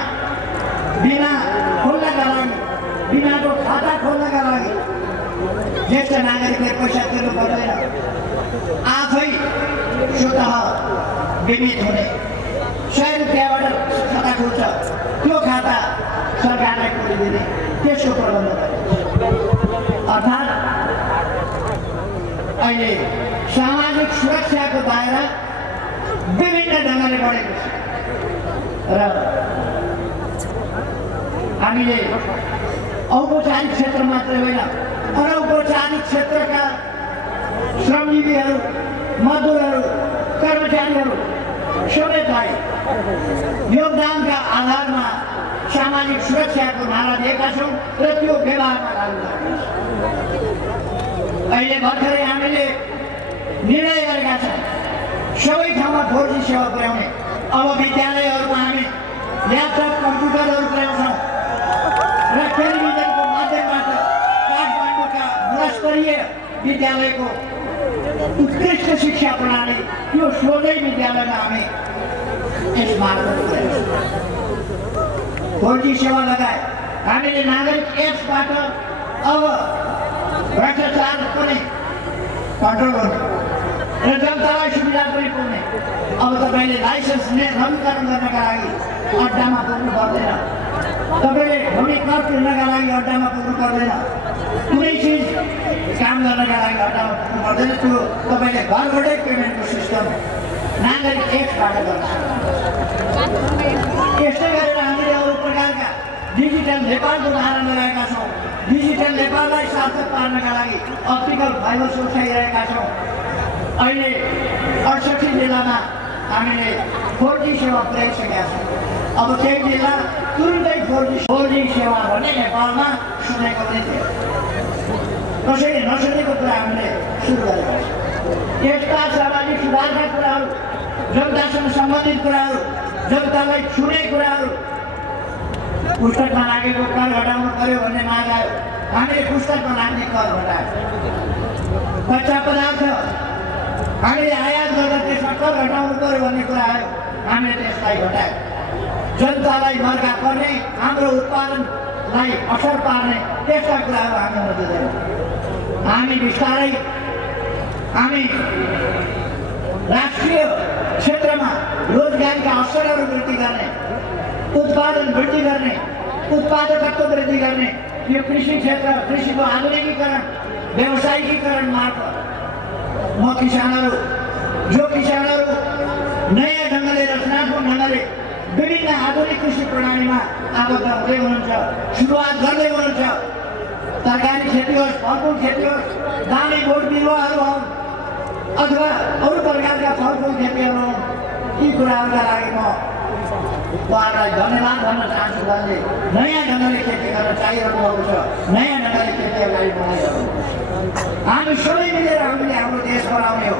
खोल्नका लागि, बिमाको खाता खोल्नका लागि ज्येष्ठ नागरिकले पैसा तिर्नु पर्दैन। आफै स्वतः बिमित हुने 100 रुपियाँबाट खाता खुल्छ, त्यो खाता सरकारले खोलिदिने, त्यसको प्रबन्ध गरेको। अर्थात् अहिले सामाजिक सुरक्षाको दायरा विभिन्न ढङ्गले बढेको छ र हामीले औपचारिक क्षेत्र मात्रै होइन, अनौपचारिक क्षेत्रका श्रमजीवीहरू, मजदुरहरू, कर्मचारीहरू सबैलाई योगदानका आधारमा सामाजिक सुरक्षाको नारा दिएका छौँ र त्यो व्यवहारमा लागू गरेका छौँ। अहिले भर्खरै हामीले निर्णय गरेका छौँ सबै ठाउँमा 4G सेवा पुर्याउने। अब विद्यालयहरूमा हामी ल्यापटप, कम्प्युटरहरू पुर्याउँछौँ र टेलिभिजनको माध्यमबाट काठमाडौँका गुणस्तरीय विद्यालयको उत्कृष्ट शिक्षा प्रणाली त्यो सोझै विद्यालयमा हामी यस मार्फत पुर्याउँछौँ। 4G सेवा लगाए हामीले नागरिक एप्सबाट अब भ्रष्टाचार पनि कन्ट्रोल गर्ने र जनतालाई सुविधा पनि पुग्ने। अब तपाईँले लाइसेन्स नवीकरण गर्नका लागि अड्डामा पुग्नु पर्दैन, तपाईँले भूमि कर तिर्नका लागि अड्डामा पुग्नु पर्दैन, कुनै चिज काम गर्नका लागि अड्डामा पुग्नु पर्दैन। त्यो तपाईँले घरबाटै पेमेन्टको सिस्टम नागरिक एप्सबाट गर्न सक्नुहुन्छ। यस्तै गरेर हामीले अरू प्रकारका डिजिटल नेपालको उदाहरण लगाएका छौँ। डिजिटल नेपाललाई सार्थक पार्नका लागि अप्टिकल फाइबर उठाइरहेका छौँ। अहिले 68 जिल्लामा हामीले 4G सेवा पुर्याइसकेका छौँ। अब केही जिल्ला तुरुन्तै 4G सेवा भने नेपालमा सुनेको पनि थियो, कसैले नसुनेको कुरा हामीले सुरु गरेका छौँ। यस्ता सामाजिक सुधारका कुराहरू, जनतासँग सम्बन्धित कुराहरू, जनतालाई छुने कुराहरू, पुस्तकमा लागेको कर घटाउनु पर्यो भन्ने माग आयो, हामीले पुस्तकमा लाग्ने कर घटायो। कच्चा पदार्थ हामीले आयात गर्दा त्यसमा कर घटाउनु पर्यो भन्ने कुरा आयो, हामीले त्यसलाई घटायो। जनतालाई मर्का पर्ने, हाम्रो उत्पादनलाई असर पार्ने त्यस्ता कुराहरू हामी हुन दिँदैनौँ। हामी बिस्तारै राष्ट्रिय क्षेत्रमा रोजगारीका अवसरहरू वृद्धि गर्ने, उत्पादन वृद्धि गर्ने, उत्पादकत्व वृद्धि गर्ने, यो कृषि क्षेत्र, कृषिको आधुनिकीकरण, व्यावसायिकीकरण मार्फत म जो किसानहरू नयाँ ढङ्गले, रचनात्मक ढङ्गले विभिन्न आधुनिक कृषि प्रणालीमा आबद्ध हुँदै हुनुहुन्छ, सुरुवात गर्दै हुनुहुन्छ, तरकारी खेती होस्, फलफुल खेती होस्, दामी बोट बिरुवाहरू हुन् अथवा अरू प्रकारका फलफुल खेतीहरू हुन्, यी कुराहरूका लागि म उहाँहरूलाई धन्यवाद भन्न चाहन्छु। उहाँले नयाँ ढङ्गले खेती गर्न चाहिरहेको छ, नयाँ ढङ्गले खेती अगाडि बढाइरहेको छ। हामी सबै मिलेर हामीले हाम्रो देश बनाउने हो।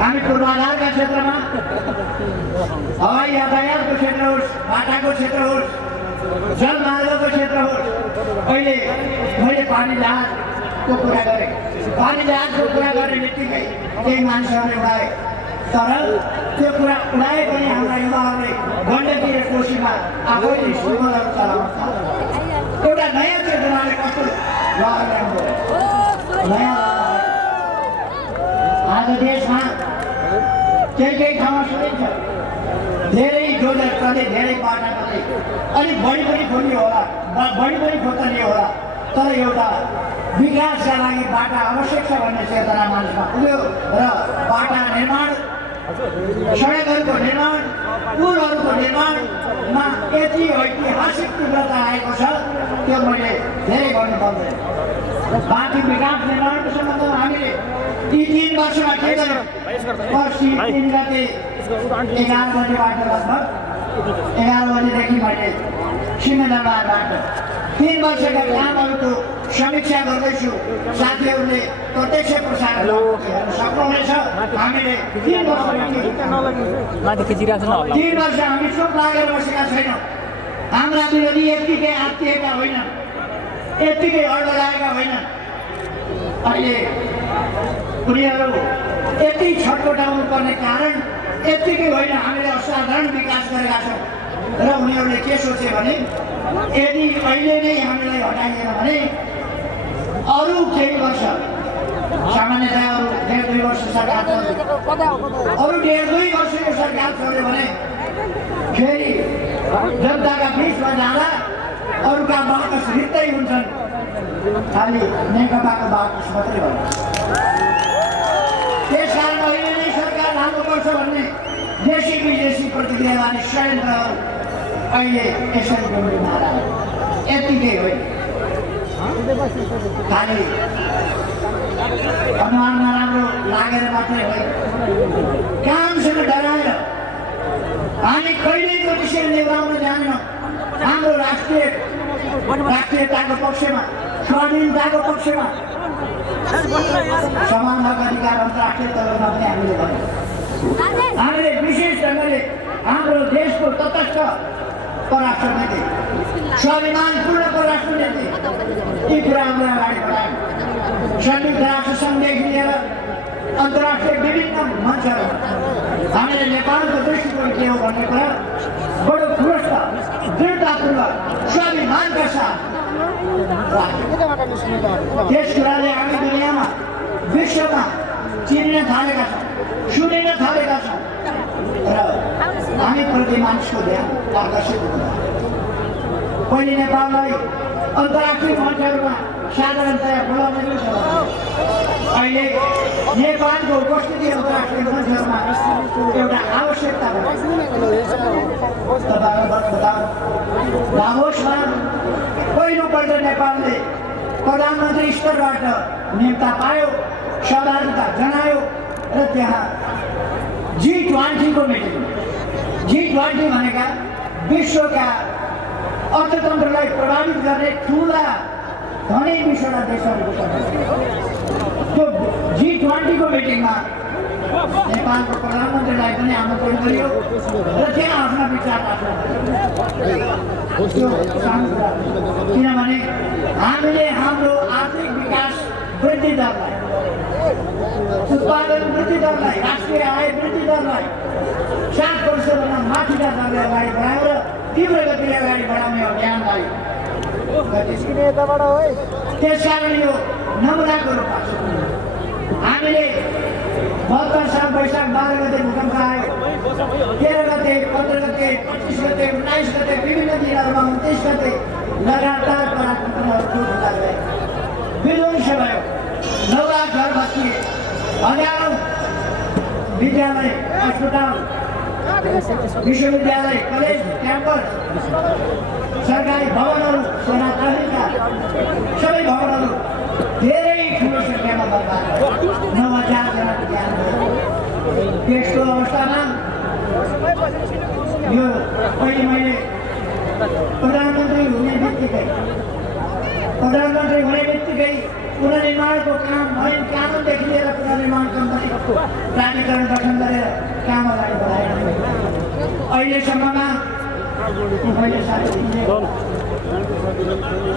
हामी पूर्वाधारका क्षेत्रमा, हवाई यातायातको क्षेत्र होस्, बाटाको क्षेत्र होस्, जलमार्गको क्षेत्र होस्, अहिले मैले पानी जहाजको कुरा गरेँ। पानी जहाजको कुरा गर्ने बित्तिकै केही मान्छेहरूले उडाए, तर त्यो कुरा उडाए पनि हाम्रा युवाहरूले गण्डकी र कोशीमा आफैले स्टिमरहरू चलाउन थाले। एउटा नयाँ चेतनाले कस्तो लहर ल्याउँदो नयाँ आज देशमा केही ठाउँमा सुनिन्छ धेरै डोजर चले, धेरै बाटा चले, अलिक बढी पनि खोलियो होला, बढी पनि खोतलियो होला, तर एउटा विकासका लागि बाटा आवश्यक छ भन्ने चेतना मानिसमा पुग्यो र बाटा निर्माण, सडकहरूको निर्माण, पुलहरूको निर्माणमा यति ऐतिहासिक तीव्रता आएको छ, त्यो मैले धेरै गर्नु पर्दैन। बाँकी विकास निर्माणको सम्बन्धमा हामीले यी 3 वर्षमा के गर्यौँ? पर्सि 3 गते 11 बजेबाट लगभग 11 बजेदेखि मैले सिंहदरबारबाट 3 वर्षका कामहरूको समीक्षा गर्दैछु। साथीहरूले प्रत्यक्ष प्रसारण सक्नुहुनेछ। हामीले 3 वर्ष हामी चुप लागेर बसेका छैनौँ। हाम्रा विरोधी यत्तिकै आत्तिएका होइनन्, यत्तिकै अड्ड लागेका होइनन्। अहिले उनीहरू यति छटपटाउनु पर्ने कारण यत्तिकै होइन, हामीले असाधारण विकास गरेका छौँ र उनीहरूले के सोचे भने यदि अहिले नै हामीलाई हटाइएन भने अरू केही वर्ष, सामान्यतया अरू 1.5 वर्ष सरकार चल्छ, अरू 1.5 वर्ष यो सरकार चल्यो भने फेरि जनताका बिचमा जाँदा अरूका बाकस रित्तै हुन्छन्, खालि नेकपाको बाकस मात्रै हुन्छ। त्यसकारण अहिले नै सरकार लानुपर्छ भन्ने देशी विदेशी प्रतिक्रियावादी षड्यन्त्रहरू अहिले यसरी डुब्लीमा आयो। यत्तिकै होइन, खालि अनुहार नराम्रो लागेर मात्रै होइन, कामसँग डराएर हामी कहिल्यै विषय निभाउन जान्दैनौँ। हाम्रो राष्ट्रियताको पक्षमा, स्वाधीनताको पक्षमा, समान हक अधिकार अन्तर्राष्ट्रिय तहमा पनि हामीले भन्यौँ। हामीले विशेष ढङ्गले हाम्रो देशको तटस्थ परराष्ट्र नीति, स्वाभिमानपूर्ण परराष्ट्र नीति, यी कुरा हाम्रो अगाडि बढायौँ। संयुक्त राष्ट्र सङ्घदेखि लिएर अन्तर्राष्ट्रिय विभिन्न मञ्चहरूमा हामीले नेपालको दृष्टिकोण के हो भन्ने कुरा बडो ठुलो दृढतापूर्वक स्वाभिमानका साथ त्यस कुराले हामी दुनियाँमा विश्वमा चिन्न थालेका छौँ, सुनिन थालेका छौँ र हामी प्रति मानिसको ध्यान आकर्षित हुन्छ। पहिले नेपाललाई अन्तर्राष्ट्रिय मञ्चहरूमा साधारणतया बोलाउने छ, अहिले नेपालको उपस्थिति अन्तर्राष्ट्रिय मञ्चहरूमा एउटा आवश्यकता भयो। दाभोसमा पहिलोपल्ट नेपालले प्रधानमन्त्री स्तरबाट निम्ता पायो, सहभागिता जनायो र त्यहाँ G20 को मिटिङ, G20 भनेका विश्वका अर्थतन्त्रलाई प्रभावित गर्ने ठुला धनी विश्वका देशहरूको सङ्गठन। त्यो G20 को मिटिङमा नेपालको प्रधानमन्त्रीलाई पनि आमन्त्रण गरियो र त्यहाँ आफ्ना विचार राख्नु। किनभने हामीले हाम्रो आर्थिक विकास वृद्धि दरलाई, उत्पादन वृद्धि दरलाई, राष्ट्रिय आय वृद्धि दरलाई 7% माथिका दरले अगाडि बढाएर तीव्र गतिले अगाडि बढाउने अभियानलाई त्यसकारण यो नमुनाको रूपमा छ। हामीले 72 साल वैशाख 12 गते भूकम्प आयो, 13 गते, 15 गते, 25 गते, 19 गते, विभिन्न दिनहरूमा 29 गते लगातार पराक्रमहरू हुँदा गए, विध्वंस भयो, 9 लाख घर भत्किए, हजारौँ विद्यालय, अस्पताल, विश्वविद्यालय, कलेज, क्याम्पस, सरकारी भवनहरू, सेना ट्राफिकका सबै भवनहरू धेरै ठुलो सङ्ख्यामा बर्बाद भयो, 9,000 जनाको ज्यान गयो। त्यसको अवस्थामा यो अहिले मैले प्रधानमन्त्री हुने बित्तिकै पुनर्निर्माणको काम, ऐन कानुनदेखि लिएर पुनर्निर्माण कम्पनीको प्राधिकरण गठन गरेर काम अगाडि बढाएका छौँ। अहिलेसम्ममा मैले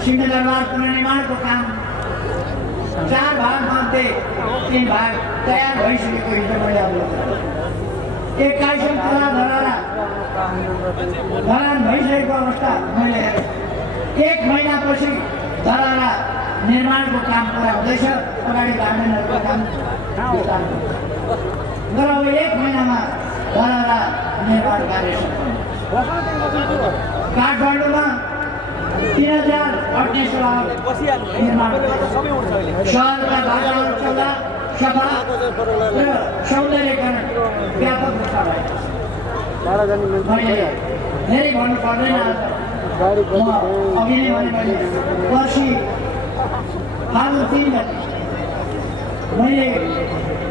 सिंहदरबार पुनर्निर्माणको काम 4 भागमध्ये 3 भाग तयार भइसकेको हिजो मैले अवलोकन गरेँ। 21औं तला धरान भइसकेको अवस्था मैले हेरेँ। 1 महिनापछि धराना निर्माणको काम पुरा हुँदैछ, अगाडि गार्डनहरूको काम तर अब 1 महिनामा धराना निर्माण कार्य काठमाडौँमा 3000 अट्ने निर्माण, सहरका बाटोहरू चल्दा सफा र सौन्दर्यकरण व्यापक रूपमा भएको छ। मैले धेरै भन्नु पर्दैन, अघि नै भने मैले पर्सि फागुन 3 गते मैले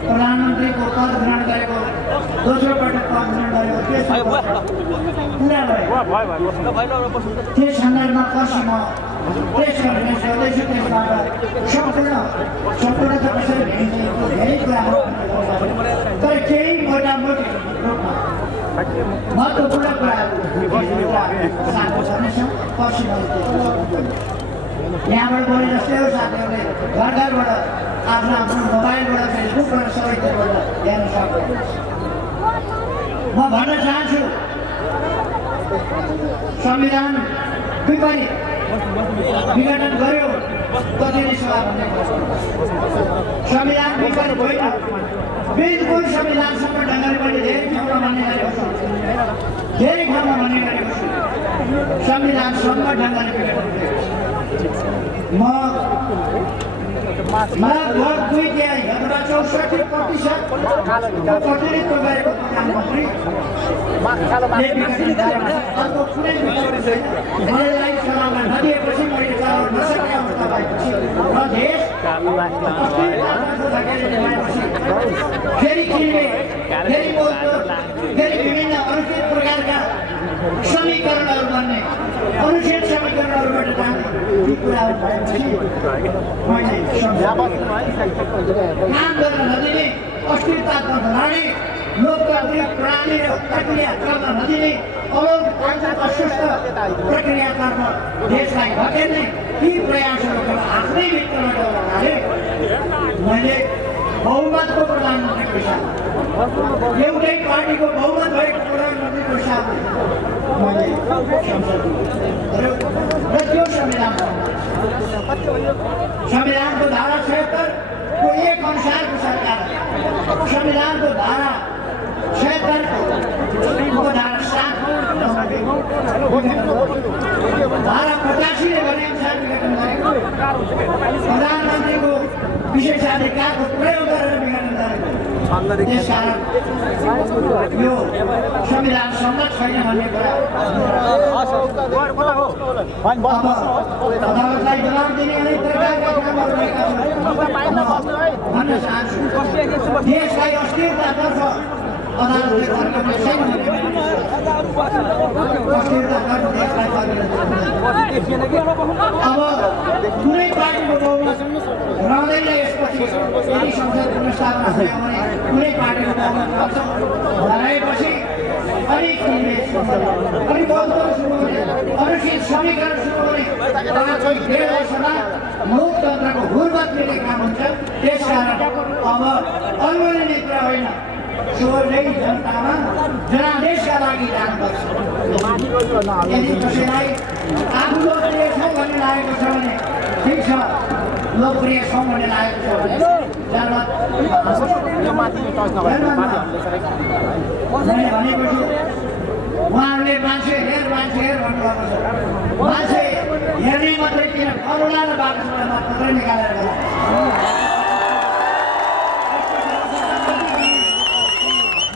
प्रधानमन्त्रीको पद ग्रहण गरेको, दोस्रो पटक पद ग्रहण गरेको पुरा भयो। त्यस सन्दर्भमा पर्सि म प्रेस कन्फरेन्स गर्दैछु, त्यसबाट सम्पूर्ण त कसरी भेटिन्छ धेरै कुराहरू, तर केही मोटामोटी रूपमा महत्त्वपूर्ण कुराहरू साथमा छन्। पर्सि मैले यहाँबाट बोले जस्तै हो, साथीहरूले घर घरबाट आफ्नो आफ्नो मोबाइलबाट फेसबुकबाट सबैतिर हेर्न सक्नुहुन्छ। म भन्न चाहन्छु संविधान विपरीत विघटन गर्यो कतिले सभा भन्ने संविधान विपरीत होइन, बिल्कुल संविधानसँग ढङ्गले पनि धेरै ठाउँमा मान्ने गरेको छु, धेरै ठाउँमा मान्ने गरेको छु। संविधानसँग ढङ्गले विघटन गरेको छु। लगभग 2.64% प्रतिनिधित्व गरेको प्रधानमन्त्री अर्को कुनै मलाई चलाउन नदिएपछि मैले चलाउन नसक्ने अवस्था भएपछि र देश फेरि किन्ने फेरि बोल्दो फेरि विभिन्न अनुचित प्रकारका समीकरणहरू बन्ने अनुचित समीकरणहरूबाट जाने ती कुराहरू भएपछि मैले काम गर्न नदिने, अस्थिरतातर्फ लाने, लोकतान्त्रिक प्रणाली र प्रक्रिया चल्न नदिने, अलोकतान्त्रिक अस्वस्थ प्रक्रियातर्फ देशलाई धकेल्ने ती प्रयासहरू आफ्नै भित्रबाट गर्नाले मैले बहुमतको प्रधानमन्त्रीको हिसाबले एउटै पार्टीको बहुमत भएको प्रधानमन्त्रीको हिसाबले मैले र त्यो संविधानको धारा 76 को एक अनुसारको सरकार, संविधानको धारा 76 को धारा 7 धारा 85ले भने अनुसार विघटन गरेको, प्रधानमन्त्रीको विशेषाधिकारको प्रयोग गरेर विघटन गरेको। त्यसकारण यो संविधान सम्मत छैन भन्ने कुरा अदालतलाई जवाब दिने अनेक प्रकारका कामहरू रहेका छन्। भन्न चाहन्छु देशलाई अस्थिरतातर्फ अदालतले फर्काउने छैन, अस्थिरतातर्फ देशलाई फर्किन। अब कुनै पार्टीको बहुमत रहँदैन यसपछि, यदि संसद पुनर्स्थापना भयो भने कुनै पार्टीको बहुमत रहन्छ, हराएपछि अनि अनुचित समीकरण सुरु हुने 1.5 वर्षमा लोकतन्त्रको हुर्बत लिने काम हुन्छ। त्यसकारण अब अल्मलिने कुरा होइन, सोझै जनतामा जनादेशका लागि जानुपर्छ। यदि कसैलाई आफू लोकप्रिय छौँ भन्ने लागेको छ भने ठिक छ, लोकप्रिय छौँ भन्ने लागेको छ भने भनेको छु। उहाँहरूले मान्छे हेर भन्नुभएको छ, मान्छे हेर्ने मात्रै किन, करुणा र बाटोबाट मात्रै निकालेर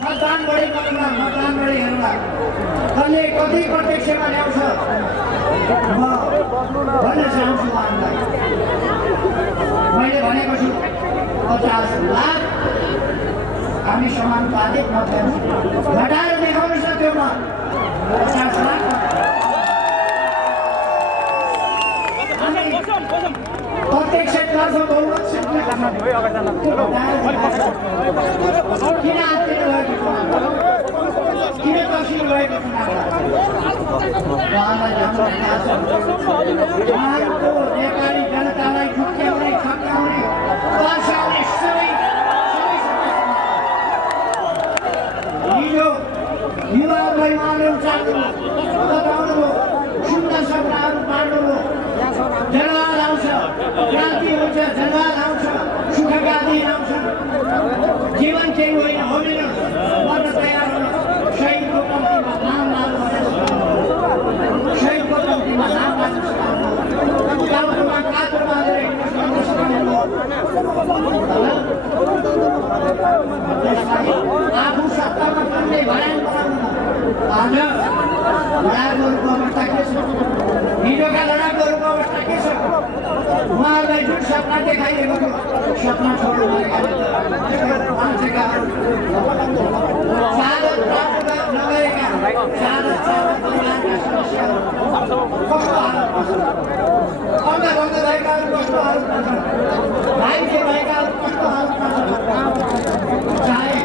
मतदान बढी गर्नुला, मतदान बढी हेर्नुला, कसले कति प्रत्यक्षमा ल्याउँछ म भन्न चाहन्छु उहाँलाई। मैले भनेको छु 50 लाख हामी समानुपातिक मत घटाएर देखाउन सक्यो म 50 लाख प्रत्यक्षतर्फ बहुमत सिद्ध गर्न किन आत्तिनु भएको किन तर्सिनु भएको उहाँको नेपाली जनतालाई झुक्क्याउने छक्क्याउने तर्साउने सबै हिजो युवाहरूलाई उहाँले उचाल्नुभयो, बताउनुभयो, सुन्दर सपनाहरू पार्नुभयो। जनवाद आउँछ, क्रान्ति हुन्छ, जनवाद आउँछ, सुखका दिन आउँछ, जीवन केही होइन होमिन मर्न तयार हुनु, शहीदको कम्तीमा नाम लाग्नु, शहीदको कम्तीमा नाम लाग्नु, टाउकोमा काँचो बाँधेर हिँड्नु सक्नु, आफू सत्तामा पुग्ने भरान बनाउनु। आज लडाकुहरूको अवस्था के छ? हिजोका लडाकुहरूको अवस्था के छ? उहाँहरूलाई जुन सपना देखाइएको थियो, सपना छोड्नु मान्छेका शहादत प्राप्त नभएका शहादत परिवारका सदस्यहरू कस्तो हालतमा छन्, अङ्गभङ्ग भएकाहरू कस्तो हालतमा छन्, भाइचे भएकाहरू कस्तो हालतमा छन्। चाहे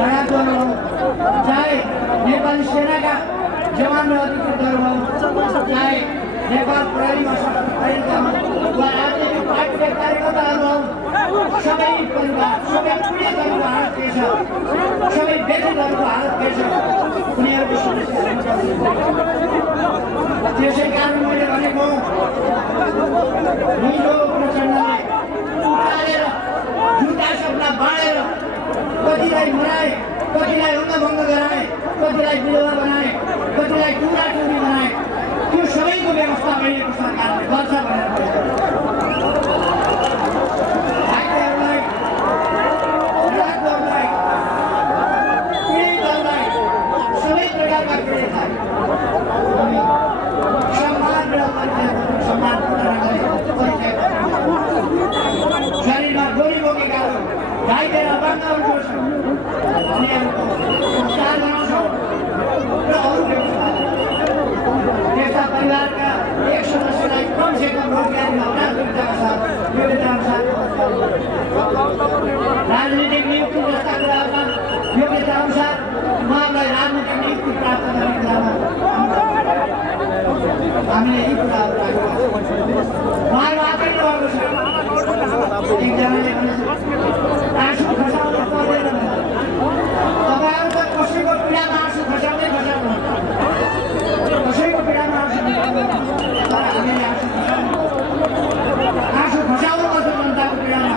लडाकुहरू हौ, चाहे नेपाली सेनाका जवान र अधिकृतहरू हौ, चाहे नेपाल प्रहरीमा रहेका वा राजनीतिक पार्टीका कार्यकर्ताहरू हौ, त्यसै कारण मैले भनेको हिजो प्रचण्डले उठालेर झुटा सपना बाँडेर कतिलाई मराए, कतिलाई अङ्गभङ्ग गराए, कतिलाई विधवा बनाए, कतिलाई टुरा टुरी बनाए। त्यो सबैको व्यवस्था अहिलेको सरकारले गर्छ भनेर भाइहरूलाई, बुढाहरूलाई, पीडितहरूलाई सबै प्रकारका पीडितलाई हामी सम्मान र सम्मान शरीरमा गोली बोकेकाहरू घाइतेर बाङ्गाहरूको उनीहरूको उपचार गराउँछौँ र अरू व्यवस्था त्यस्ता परिवारका एक सदस्यलाई कमसे कम रोजगारी योग्यताअनुसार राजनीतिक नियुक्ति जस्ता कुराहरूमा योग्यता अनुसार उहाँलाई राजनीतिक नियुक्ति प्राप्त गर्ने कुरामा हामीले यी कुराहरू राखेका उहाँहरू आफै रहेको छ। एकजनाले भनेछ आँसु खसाउनु पर्दैन, तपाईँहरू त कसैको पीडामा आँसु खसाउँदै खसाउनु, कसैको पीडामा आँसु खसाउनु, तर हामीले आँसु खसाउनुपर्छ जनताको पीडामा,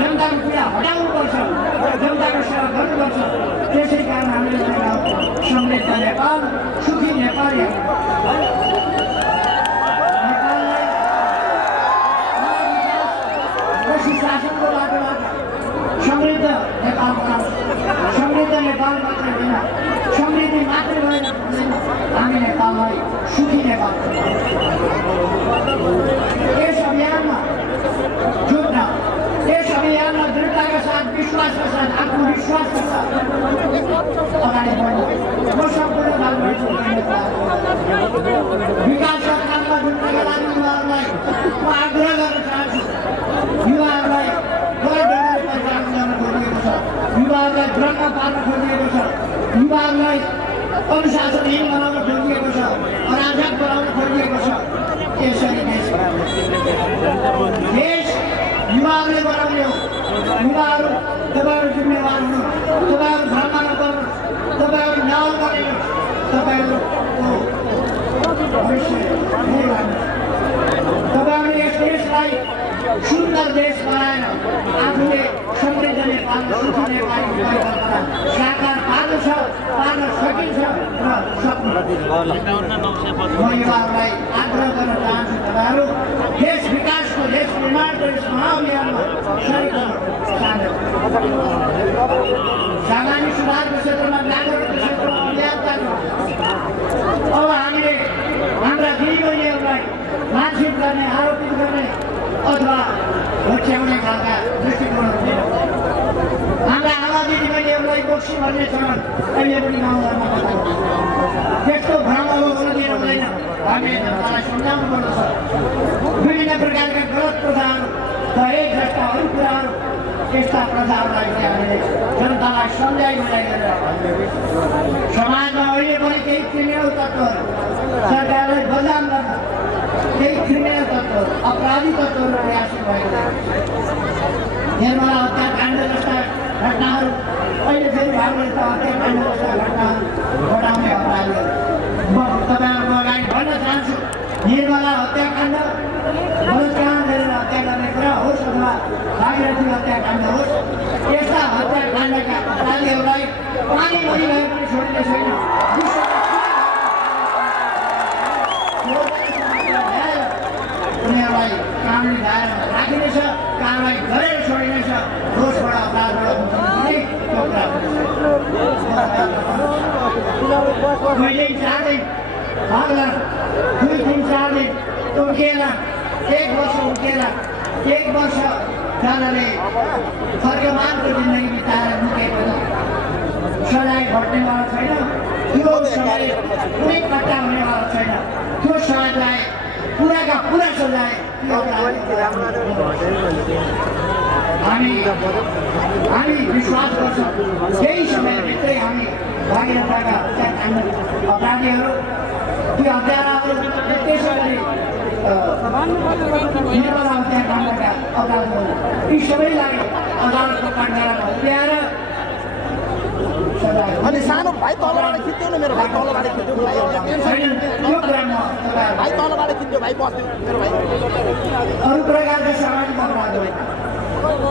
जनताको पीडा हटाउनुपर्छ र जनताको सेवा गर्नुपर्छ। त्यसै कारण हामीले समृद्ध नेपाल, सुखी नेपाली शासनको बाटोबाट समृद्ध नेपाल बनाउँछ। समृद्ध नेपाल मात्रै होइन, समृद्धि मात्रै भएर हामी नेपाललाई सुखी नेपाल। यस अभियानमा जुट्न, यस अभियानमा दृढताका साथ, विश्वासका साथ, आत्मविश्वासका साथ अगाडि बढ्नु म सम्पूर्ण भागीदारको विकासका काममा जुट्नका लागि युवाहरूलाई म आग्रह गर्न चाहन्छु। युवाहरूलाई गैर पैसा गर्न खोजिएको छ, युवाहरूलाई भ्रम पार्न खोजिएको छ, युवाहरूलाई अनुशासनहीन बनाउन खोजिएको छ, अराजक बनाउन खोजिएको छ। यसरी देश युवाहरूले बनाउने हो। युवाहरू तपाईँहरू जिम्मेवार हुनु, तपाईँहरू भ्रममा नपर्नु, तपाईँहरू नाउँ बनिनु, तपाईँहरूको भविष्य तपाईँहरूले यस देशलाई सुन्दर देश बनाएर आफूले समृद्ध नेपाल, सुखी नेपाली परिकल्पना साकार पार्न सकिन्छ र सक्नु। म युवाहरूलाई आग्रह गर्न चाहन्छु, तपाईँहरू देश विकासको, देश निर्माणको यस महाअभियानमा शरीक सामान्य सुधारको क्षेत्रमा, नागरिकको क्षेत्रमा अभियान चालु। अब हामीले हाम्रा दिदीबहिनीहरूलाई मानसिक गर्ने, आरोपित गर्ने अथवा भोट्याउने खालका दृष्टिकोणहरू दिनु। हाम्रा आमा दिदीबहिनीहरूलाई बोक्सी भन्ने चलन अहिले पनि गाउँघरमा त्यस्तो भ्रमहरू हुन दिनु हुँदैन। हामीले जनतालाई सम्झाउनु पर्दछ। विभिन्न प्रकारका गलत प्रथाहरू, दहेज जस्ता अरू कुराहरू, त्यस्ता प्रथाहरूलाई पनि हामीले जनतालाई सम्झाइ बुझाइ गरेर समाजमा अहिले पनि केही क्रिमिनल तत्त्वहरू सरकारलाई बदनाम गर्न, केही क्रिमिनल तत्त्वहरू, अपराधी तत्त्वहरू प्रयास भएको निर्मला हत्याकाण्ड जस्ता घटनाहरू, अहिले फेरि भागवत हत्याकाण्ड जस्ता घटनाहरू घटाउने अपराधीहरू म तपाईँहरूको अगाडि भन्न चाहन्छु। निर्मला हत्याकाण्ड, बलात्कार गरेर हत्या गर्ने कुरा होस् अथवा भागीरथी हत्याकाण्ड होस्, यस्ता हत्याकाण्डका अपराधीहरूलाई पानी भरि भए पनि छोड्ने छैन। उनीहरूलाई कानुनी दायरामा राखिनेछ, कारवाही गरेर छोडिनेछ। दोषबाट अपराधबाट मैले 4 दिन भागला, 2 दिन 4 दिन उर्केला, 1 वर्ष उर्केला, 1 वर्ष जनाले फर्कमानको जिन्दगी बिताएर मुकेको सजाय घट्नेवाला छैन। त्यो समय कुनै कट्टा हुनेवाला छैन। त्यो समाजलाई पुराका पुरा सजाय हामी विश्वास गर्छौँ। केही समयभित्रै हामी भागीरथका हत्याकाण्ड अपराधीहरू, त्यो हत्याराहरू, त्यसै गरी निर्मला हत्याकाण्डका अपराधीहरू, यी सबैलाई अदालतको कण्डारामा उभ्याएर अनि सानो भाइ तलबाट खिच्यो न मेरो भाइ तलबाट खिच्यो भाइ तलबाट खिच्यो भाइ बस्यो मेरो भाइ अरू प्रकारका सामाजिक अपराध होइन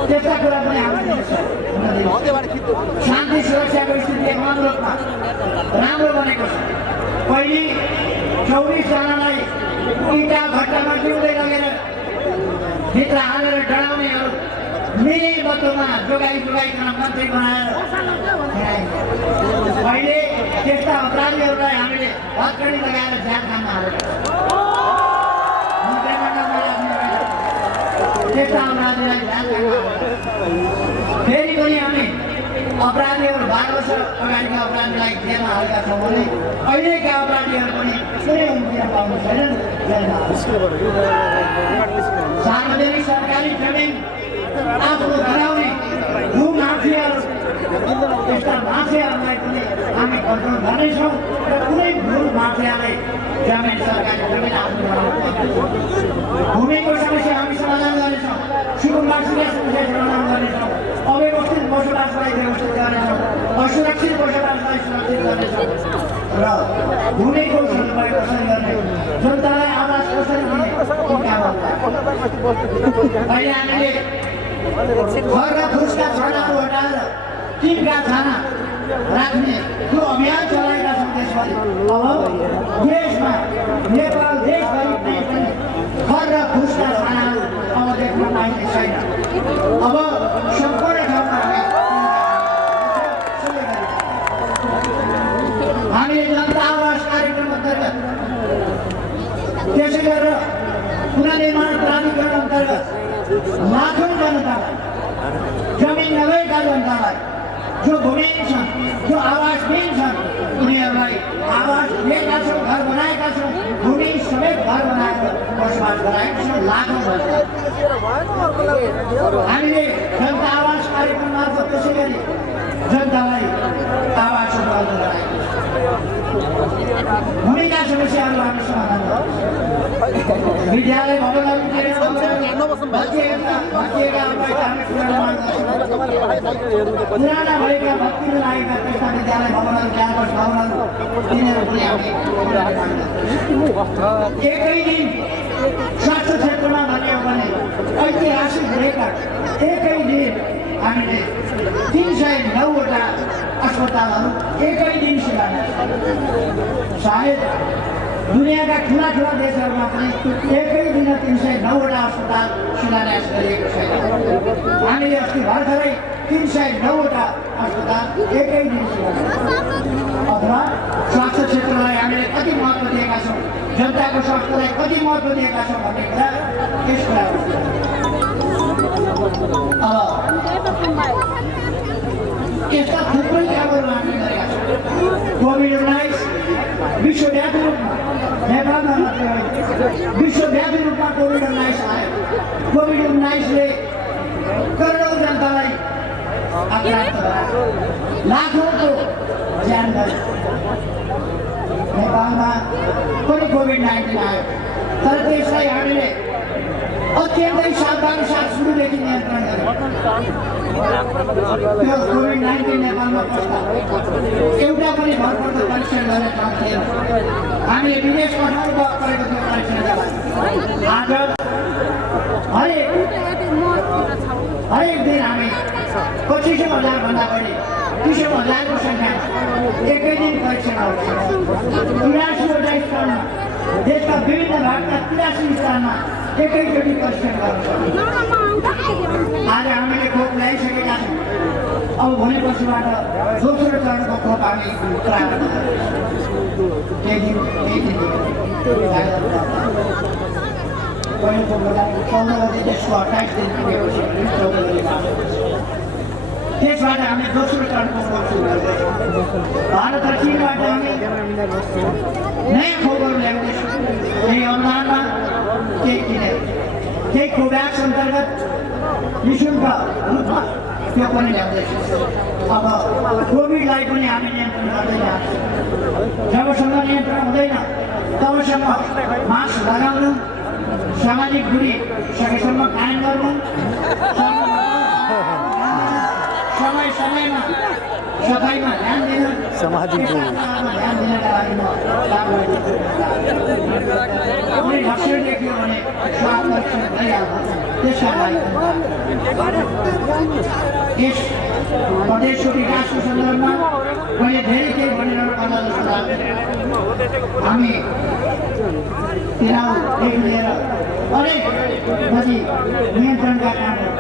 त्यस्ता कुरा पनि हामीले शान्ति सुरक्षाको स्थिति एकदम रूपमा राम्रो बनेको छ। पहिले 24 जनालाई इँटा भट्टामा टिप्दै लगेर भित्र हालेर डराउनेहरू मिलबत्तोमा जोगाइकन मन्त्री बनाएर अहिले त्यस्ता अपराधीहरूलाई हामीले हतकडी लगाएर ज्यान खान हालेका त्यस्ता अपराधीलाई ज्यान फेरि पनि हामी अपराधीहरू 12 वर्ष अगाडिका अपराधीलाई जेलमा हालेका छौँ भने अहिलेका अपराधीहरू पनि कुनै उम्र पाउनु छैनन् जेलमा। सार्वजनिक सरकारी जमिन आफ्नो बनाउने भू माफियाहरू त्यस्ता माफियाहरूलाई पनि हामी कन्ट्रोल गर्नेछौँ र कुनै भू माफियालाई जमिन सरकारी जमिन आफ्नो बनाउनु भूमिको समस्या हामी समाधान गर्नेछौँ। सुकुम्बासीका समस्या समाधान गर्नेछौँ। अव्यवस्थित बसोबासलाई व्यवस्थित गर्नेछौँ। असुरक्षित बसोबासलाई सुरक्षित गर्नेछौँ र भूमिको सदुपयोग कसरी गर्ने जनतालाई आवास कसरी दिने अहिले हामीले घर र फुसका छानाहरू हटाएर टिमका छाना राख्ने त्यो अभियान चलाएका छौँ। त्यसपछि अब देशमा नेपाल देशभरि पनि घर र फुसका छानाहरू अब देख्न पाइने छैन। अब सम्पूर्ण ठाउँमा हामीले जनता आवास कार्यक्रम अन्तर्गत त्यसै गरेर पुनर्निर्माण प्राधिकरण अन्तर्गत लाखौँ जनतालाई जमिन नभएका जनतालाई जो भूमिहीन छन् जो आवासहीन छन् उनीहरूलाई आवास दिएका छौँ, घर बनाएका छौँ, भूमिहीन समेत घर बनाएर बसोबास गराएका छौँ लाखौँ। हामीले जनता आवास कार्यक्रम मार्फत त्यसै गरी जनतालाई आवास उपलब्ध गराएका छौँ। भूमिका समस्याहरू हामी समाधान गर्छौँ। विद्यालय भवनहरू पुराना भएका भक्तिले लागेका त्यस्ता विद्यालय भवनहरू क्याम्पस भवनहरू तिनीहरू पनि हामी एकै दिन स्वास्थ्य क्षेत्रमा भन्यो भने ऐतिहासिक रेकर्ड एकै दिन हामीले 309 वटा अस्पतालहरू एकै दिन शिलान्यास सायद दुनियाँका ठुला ठुला देशहरूमा पनि एकै दिन 309 वटा अस्पताल शिलान्यास गरिएको छैन। हामीले अस्ति भर्खरै 309 वटा अस्पताल एकै दिन शिलान्यास अथवा स्वास्थ्य क्षेत्रलाई हामीले कति महत्त्व दिएका छौँ, जनताको स्वास्थ्यलाई कति महत्त्व दिएका छौँ भन्ने कुरा यस कुरा यस्ता थुप्रै कामहरू हामीले गरेका छौँ। कोभिड-19 विश्वव्यापी रूपमा नेपालमा मात्रै होइन विश्वव्यापी रूपमा कोभिड-19 आयो। कोभिड-19ले करोडौँ जनतालाई आक्रान्त गरायो, लाखौँको ज्यान गयो। नेपालमा पनि कोभिड-19 आयो तर त्यसलाई हामीले अत्यन्तै सावधानी साथ सुरुदेखि नियन्त्रण गर्यो। त्यो कोभिड-19 नेपालमा पस्दा एउटा पनि भरपर्दो परीक्षण गर्ने ठाउँ थिएन। हामीले विदेश पठाउनु परेको थियो परीक्षणका लागि। आज हरेक दिन हामी 25,000 भन्दा बढी 30,000को सङ्ख्यामा एकै दिन परीक्षण आउँछ। 83वटा स्थानमा देशका विभिन्न भागका 83 स्थानमा एकैचोटि परीक्षण गर्छ। आज हामीले खोप ल्याइसकेका छौँ। अब भोलि पर्सिबाट दोस्रो चरणको खोप हामी प्रारम्भ गर्छौँ। पहिलो खोप 14 गते त्यसको 28 दिन पुगेपछि 14 गते त्यसबाट हामी दोस्रो चरणको खोप सुरु गर्दैछौँ। भारत र चीनबाट हामी नयाँ खोपहरू ल्याउँदैछौँ। यही अनुदानमा केही किनेर केही कोभ्याक्स अन्तर्गत निःशुल्क रूपमा त्यो पनि ल्याउँदैछौँ। अब कोभिडलाई पनि हामी नियन्त्रण गर्दै जान्छौँ। जबसम्म नियन्त्रण हुँदैन तबसम्म मास्क लगाउनु, सामाजिक दूरी सकेसम्म कायम गर्नु, समय समयमा सफाइमा ध्यान दिन सामाजिक ध्यान दिनका लागि म कुनै लक्षण देखियो भने स्वाद लक्षण भइहाल्छ त्यसका लागि यस प्रदेशको विकासको सन्दर्भमा मैले धेरै केही भनिरहनु पर्ला जस्तो लाग्छ हामी चुनावदेखि लिएर अनेक नदी नियन्त्रणका कामहरू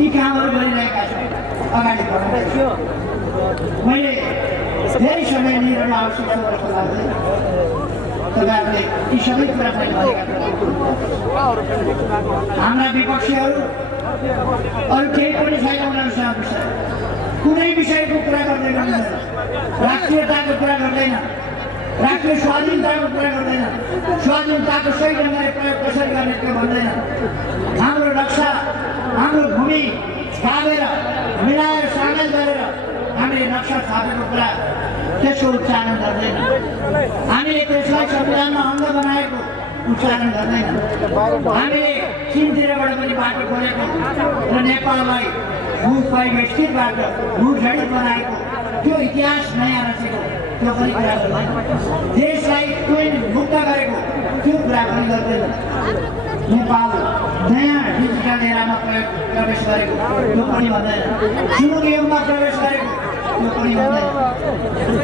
यी कामहरू गरिरहेका छौँ अगाडि बढाउँदैछु मैले धेरै समय लिइरहनु आवश्यक छ जस्तो लाग्दैन तपाईँहरूले यी सबै कुरा मैले भनेका हाम्रा विपक्षीहरू अरू केही पनि छैन उनीहरूसँग विषय कुनै विषयको कुरा गर्दै गर्दैन राष्ट्रियताको कुरा गर्दैन राष्ट्रिय स्वाधीनताको कुरा गर्दैन स्वाधीनताको सही ढङ्गले प्रयोग कसरी गर्ने त्यो भन्दैन हाम्रो रक्षा हाम्रो भूमि काटेर मिलाएर सामेल गरेर हामीले नक्सा छापेको कुरा त्यसको उच्चारण गर्दैन हामीले त्यसलाई संविधानमा अङ्ग बनाएको उच्चारण गर्दैन हामीले चिनतिरबाट पनि बाटो खोलेको र नेपाललाई भूपरिवेष्टितबाट भूजडित बनाएको त्यो इतिहास नयाँ रचेको त्यो पनि कुरा गर्दैन देशलाई मुक्त गरेको त्यो कुरा पनि गर्दैन नेपाल नयाँ डिजिटल एरामा प्रवेश गरेको त्यो पनि भन्दैन सुरुङ युगमा प्रवेश गरेको त्यो पनि भन्दैन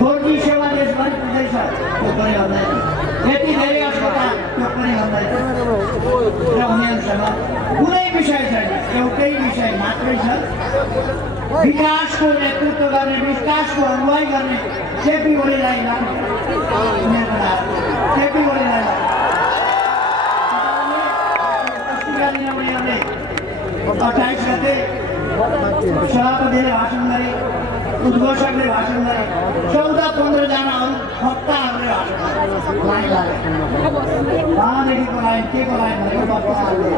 4G सेवा देशभरि पुग्दैछ त्यो पनि भन्दैन यति धेरै अस्पताल त्यो पनि भन्दैन र उनीहरूसँग कुनै विषय छैन एउटै विषय मात्रै छ विकासको नेतृत्व गर्ने विकासको अगुवाई गर्ने केपी ओलीलाई लाग्ने केपी ओलीलाई लाग्ने 28 गते सभापतिले भाषण गरे उद्घोषकले भाषण गरे 14-15 जना अरू वक्ताहरूले भाषण गरे उहाँदेखिको लाइन के को लाइन भनेको वक्ताहरूले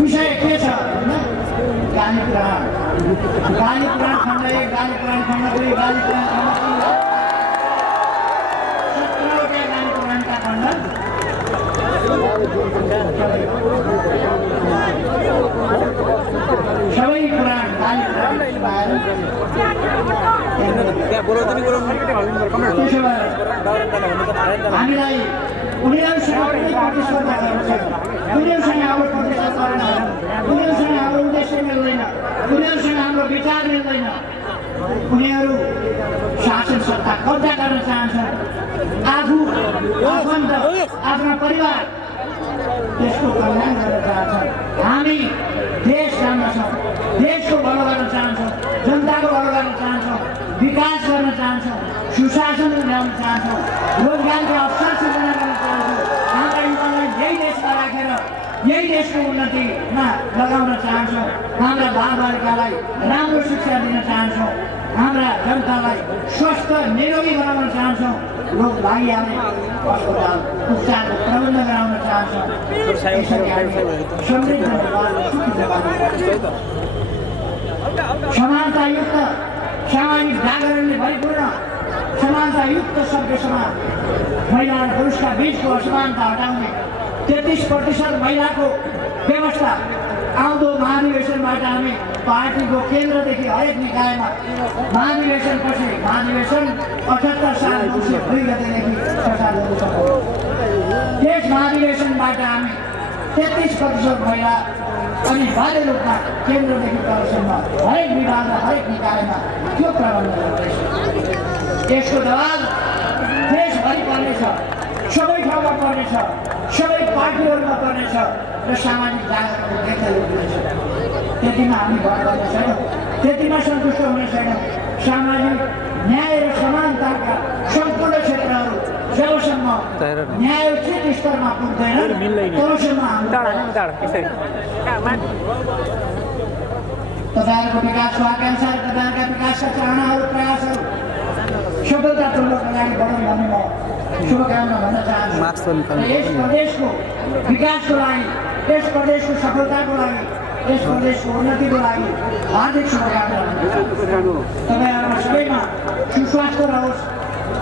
विषय के छ गाली पुराण खण्ड 1 गाली पुराण खण्ड 2 गाली पुराण खण्ड 3 17वटा गाली पुराणका खण्ड सबै पुराण गाली पुराण हामीलाई उनीहरूसँग प्रतिस्पर्धा गर्नु छ उनीहरूसँग हाम्रो प्रतिस्पर्धा गर्न उनीहरूसँग हाम्रो उद्देश्य मिल्दैन उनीहरूसँग हाम्रो विचार मिल्दैन उनीहरू शासन सत्ता कब्जा गर्न चाहन्छन् आफू आफन्त आफ्ना परिवार त्यसको कल्याण गर्न चाहन्छन् हामी देश राम्रो छ देशको भलो गर्न चाहन्छौँ जनताको भलो गर्न चाहन्छौँ विकास गर्न चाहन्छौँ सुशासन ल्याउन चाहन्छौँ रोजगारको अवसर सृजना गर्न चाहन्छौँ हाम्रा युवालाई यही देशमा राखेर यही देशको उन्नतिमा लगाउन चाहन्छौँ हाम्रा बालबालिकालाई राम्रो शिक्षा दिन चाहन्छौँ हाम्रा जनतालाई स्वस्थ निरोगी बनाउन चाहन्छौँ रोग लागिहाल्ने अस्पताल उपचारको प्रबन्ध गराउन चाहन्छौँ समृद्ध समानतायुक्त सामाजिक जागरणले भरिपूर्ण समानतायुक्त सभ्य समाज महिला र पुरुषका बीचको असमानता हटाउने 33% महिलाको व्यवस्था आउँदो महाधिवेशनबाट हामी पार्टीको केन्द्रदेखि हरेक निकायमा महाधिवेशनपछि महाधिवेशन 78 साल 2 गतेदेखि प्रचार गर्नु सक्छौँ त्यस महाधिवेशनबाट हामी 33% महिला अनि बाह्य रूपमा केन्द्रदेखि तलसम्म हरेक विभाग र हरेक निकायमा त्यो प्रबन्ध गर्दैछ यसको दबाब देशभरि पर्नेछ सबै ठाउँमा पर्नेछ सबै पार्टीहरूमा पर्नेछ र सामाजिक जागरणको देखा हुनेछ त्यतिमा हामी भर गर्ने छैनौँ त्यतिमा सन्तुष्ट हुने छैनौँ सामाजिक न्याय र समानताका सम्पूर्ण क्षेत्रहरू जबसम्म न्यायोचित स्तरमा पुग्दैन तबसम्म तपाईँहरूको विकासको आकाङ्क्षा तपाईँहरूका विकासका चाहनाहरू प्रयासहरू सफलतापूर्वक अगाडि बढौँ भन्ने म शुभकामना भन्न चाहन्छु यस प्रदेशको विकासको लागि यस प्रदेशको सफलताको लागि यस प्रदेशको उन्नतिको लागि हार्दिक शुभकामना तपाईँहरूमा सबैमा सुस्वास्थ्य रहोस्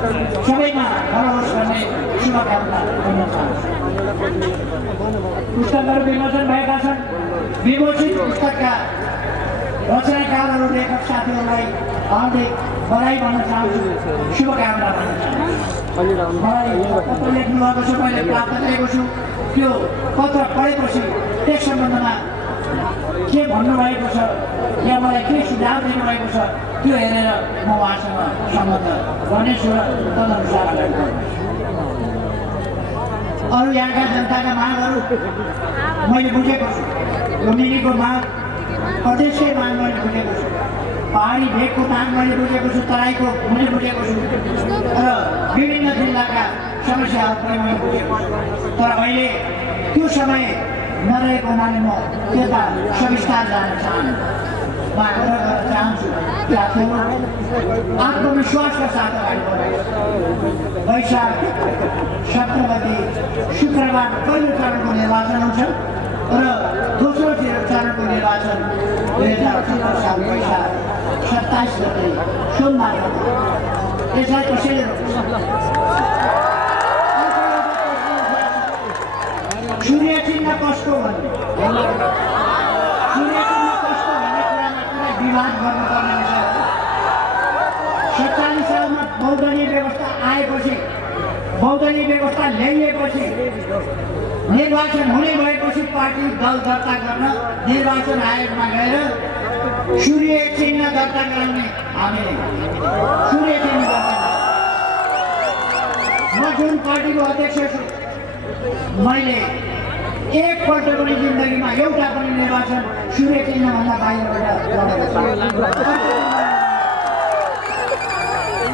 सबैमा भरोस गर्ने शुभकामना दिन चाहन्छु। पुस्तकहरू विमोचन भएका छन्। विमोचित पुस्तकका रचनाकारहरू लेखक साथीहरूलाई हार्दिक बधाई भन्न चाहन्छु, शुभकामना भन्न चाहन्छु। मलाई पत्र लेख्नु भएको छ, मैले प्राप्त गरेको छु। त्यो पत्र पढेपछि त्यस सम्बन्धमा के भन्नुभएको छ या मलाई के सुझाव दिनुभएको छ त्यो हेरेर म उहाँसँग सम्बन्ध गर्नेछु र तदनुसार अगाडि बढ्नेछु। अरू यहाँका जनताका मागहरू मैले बुझेको छु। लुम्बिनीको माग, प्रदेशकै माग मैले बुझेको छु। पहाडी भेगको माग मैले बुझेको छु। तराईको मैले बुझेको छु र विभिन्न जिल्लाका समस्याहरू पनि मैले बुझेको छु। तर अहिले त्यो समय नरहेको हुनाले म त्यता सविस्तार जान चाहन्छु। म आग्रह गर्न चाहन्छु साथीहरू, आत्मविश्वासका साथ अगाडि बढ्नुहोस्। वैशाख 17 गते शुक्रबार पहिलो चरणको निर्वाचन हुन्छ र दोस्रो चरणको निर्वाचन 2017 साल वैशाख 27 गते सोमबार हुन्छ। यसलाई कसैले सूर्य चिन्ह कसको भन्ने, सूर्य चिन्ह कसको भन्ने कुरामा कुनै विवाद गर्नुपर्ने विषय हो। 47 सालमा बहुदलीय व्यवस्था आएपछि, बहुदलीय व्यवस्था ल्याइएपछि, निर्वाचन हुने भएपछि पार्टी दल दर्ता गर्न निर्वाचन आयोगमा गएर सूर्य चिन्ह दर्ता गराउने हामीले सूर्य चिन्ह दर्ता। म जुन पार्टीको अध्यक्ष छु, मैले एकपल्ट पनि जिन्दगीमा एउटा पनि निर्वाचन सूर्य चिन्हभन्दा बाहिरबाट लडेको छैन।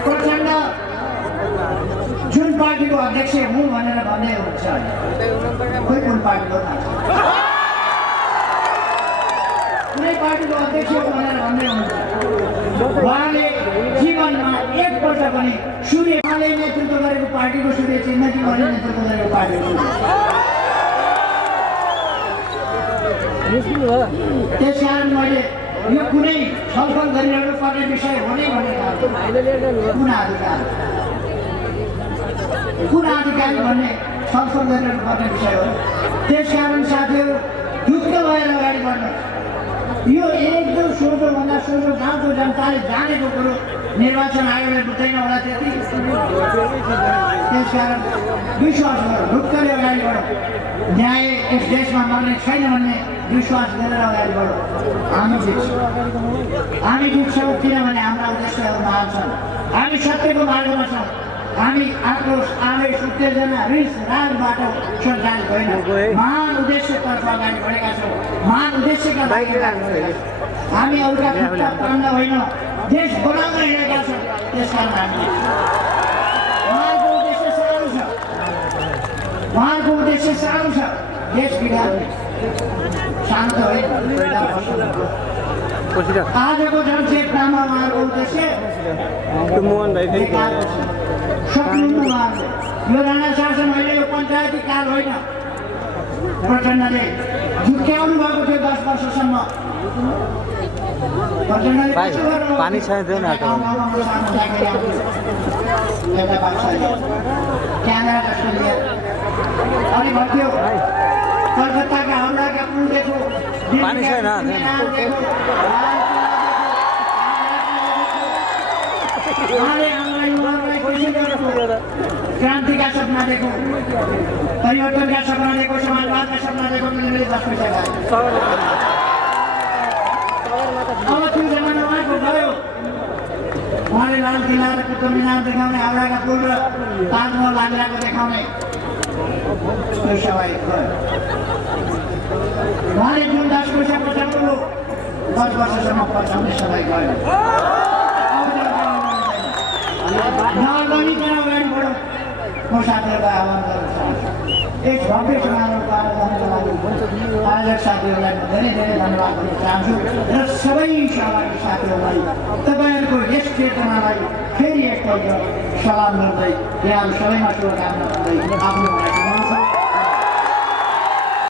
प्रचण्ड जुन पार्टीको अध्यक्ष हुँ भनेर भन्दै हुन्छ, खोइ कुन पार्टीको थाहा छ, कुनै पार्टीको अध्यक्ष भनेर भन्दै हुनुहुन्छ। उहाँले जीवनमा एकपल्ट पनि सूर्यले नेतृत्व गरेको पार्टीको सूर्य चिन्ह कि मैले नेतृत्व गरेको पार्टीको। त्यस कारण मैले यो कुनै छलफल गरिरहनु पर्ने विषय हो नै भनेको कुन अधिकारी भन्ने छलफल गरिरहनु पर्ने विषय हो। त्यस कारण साथीहरू ढुक्क भएर अगाडि बढ्नुहोस्। यो एकदम सोझोभन्दा सोझो गाउँको जनताले जानेको कुरो निर्वाचन आयोगले बुझ्दैन होला त्यति। त्यस कारण विश्वास गरौँ, ढुक्कले अगाडि बढौँ। न्याय यस देशमा मर्ने छैन भन्ने विश्वास गरेर अगाडि बढौँ। हामी जित्छौँ किनभने हाम्रा उद्देश्यहरू महान छन्। हामी सत्यको मार्गमा छौँ। हामी आक्रोश, आवेश, उत्तेजना, रिस रागबाट सञ्चालित होइन, महान उद्देश्यतर्फ अगाडि बढेका छौँ। महान उद्देश्यका लागि हामी अरूका खुट्टा तान्दा होइन, देश बनाउन हिँडेका छौँ। त्यस कारण हामी उहाँको उद्देश्य सानो छ, उहाँको उद्देश्य सानो छ, देश बिगार्ने। शान्त होइन। आजको जनचेतनामा उहाँको उद्देश्य सक्नु उहाँले यो राणा शासन होइन, यो पञ्चायती काल होइन। प्रचण्डले झुक्क्याउनु भएको थियो 10 वर्षसम्म। पानी छैन क्यामेरा जस्तो लिएर अनि भन्थ्यो कलकत्ताका हाम्राका पुल देखो, पानी छैन क्रान्तिका सपना देखो, परिवर्तनका सपना देखो, समाजवादका सपना देखो। मैले 10 पैसा अब त्यो जमाना उहाँको गयो। उहाँले लाल किल्ला र कुतुब मिनार देखाउने, हावडाका पुल र ताजमहल आग्राको देखाउने त्यो सबै गयो। उहाँले जुन 10 पैसा पचाउनु 10 वर्षसम्म पचाउने सबै गयो। नगरिकन अगाडि बढौँ। म साथीहरूलाई आह्वान गर्न चाहन्छु, यस भव्य समारोहको आयोजनको लागि आयोजक साथीहरूलाई म धेरै धेरै धन्यवाद दिन चाहन्छु र सबै सहभागी साथीहरूलाई तपाईँहरूको यस चेतनालाई फेरि एकपल्ट सलाम गर्दै यहाँहरू सबैमा शुभकामना गर्दै आफ्नो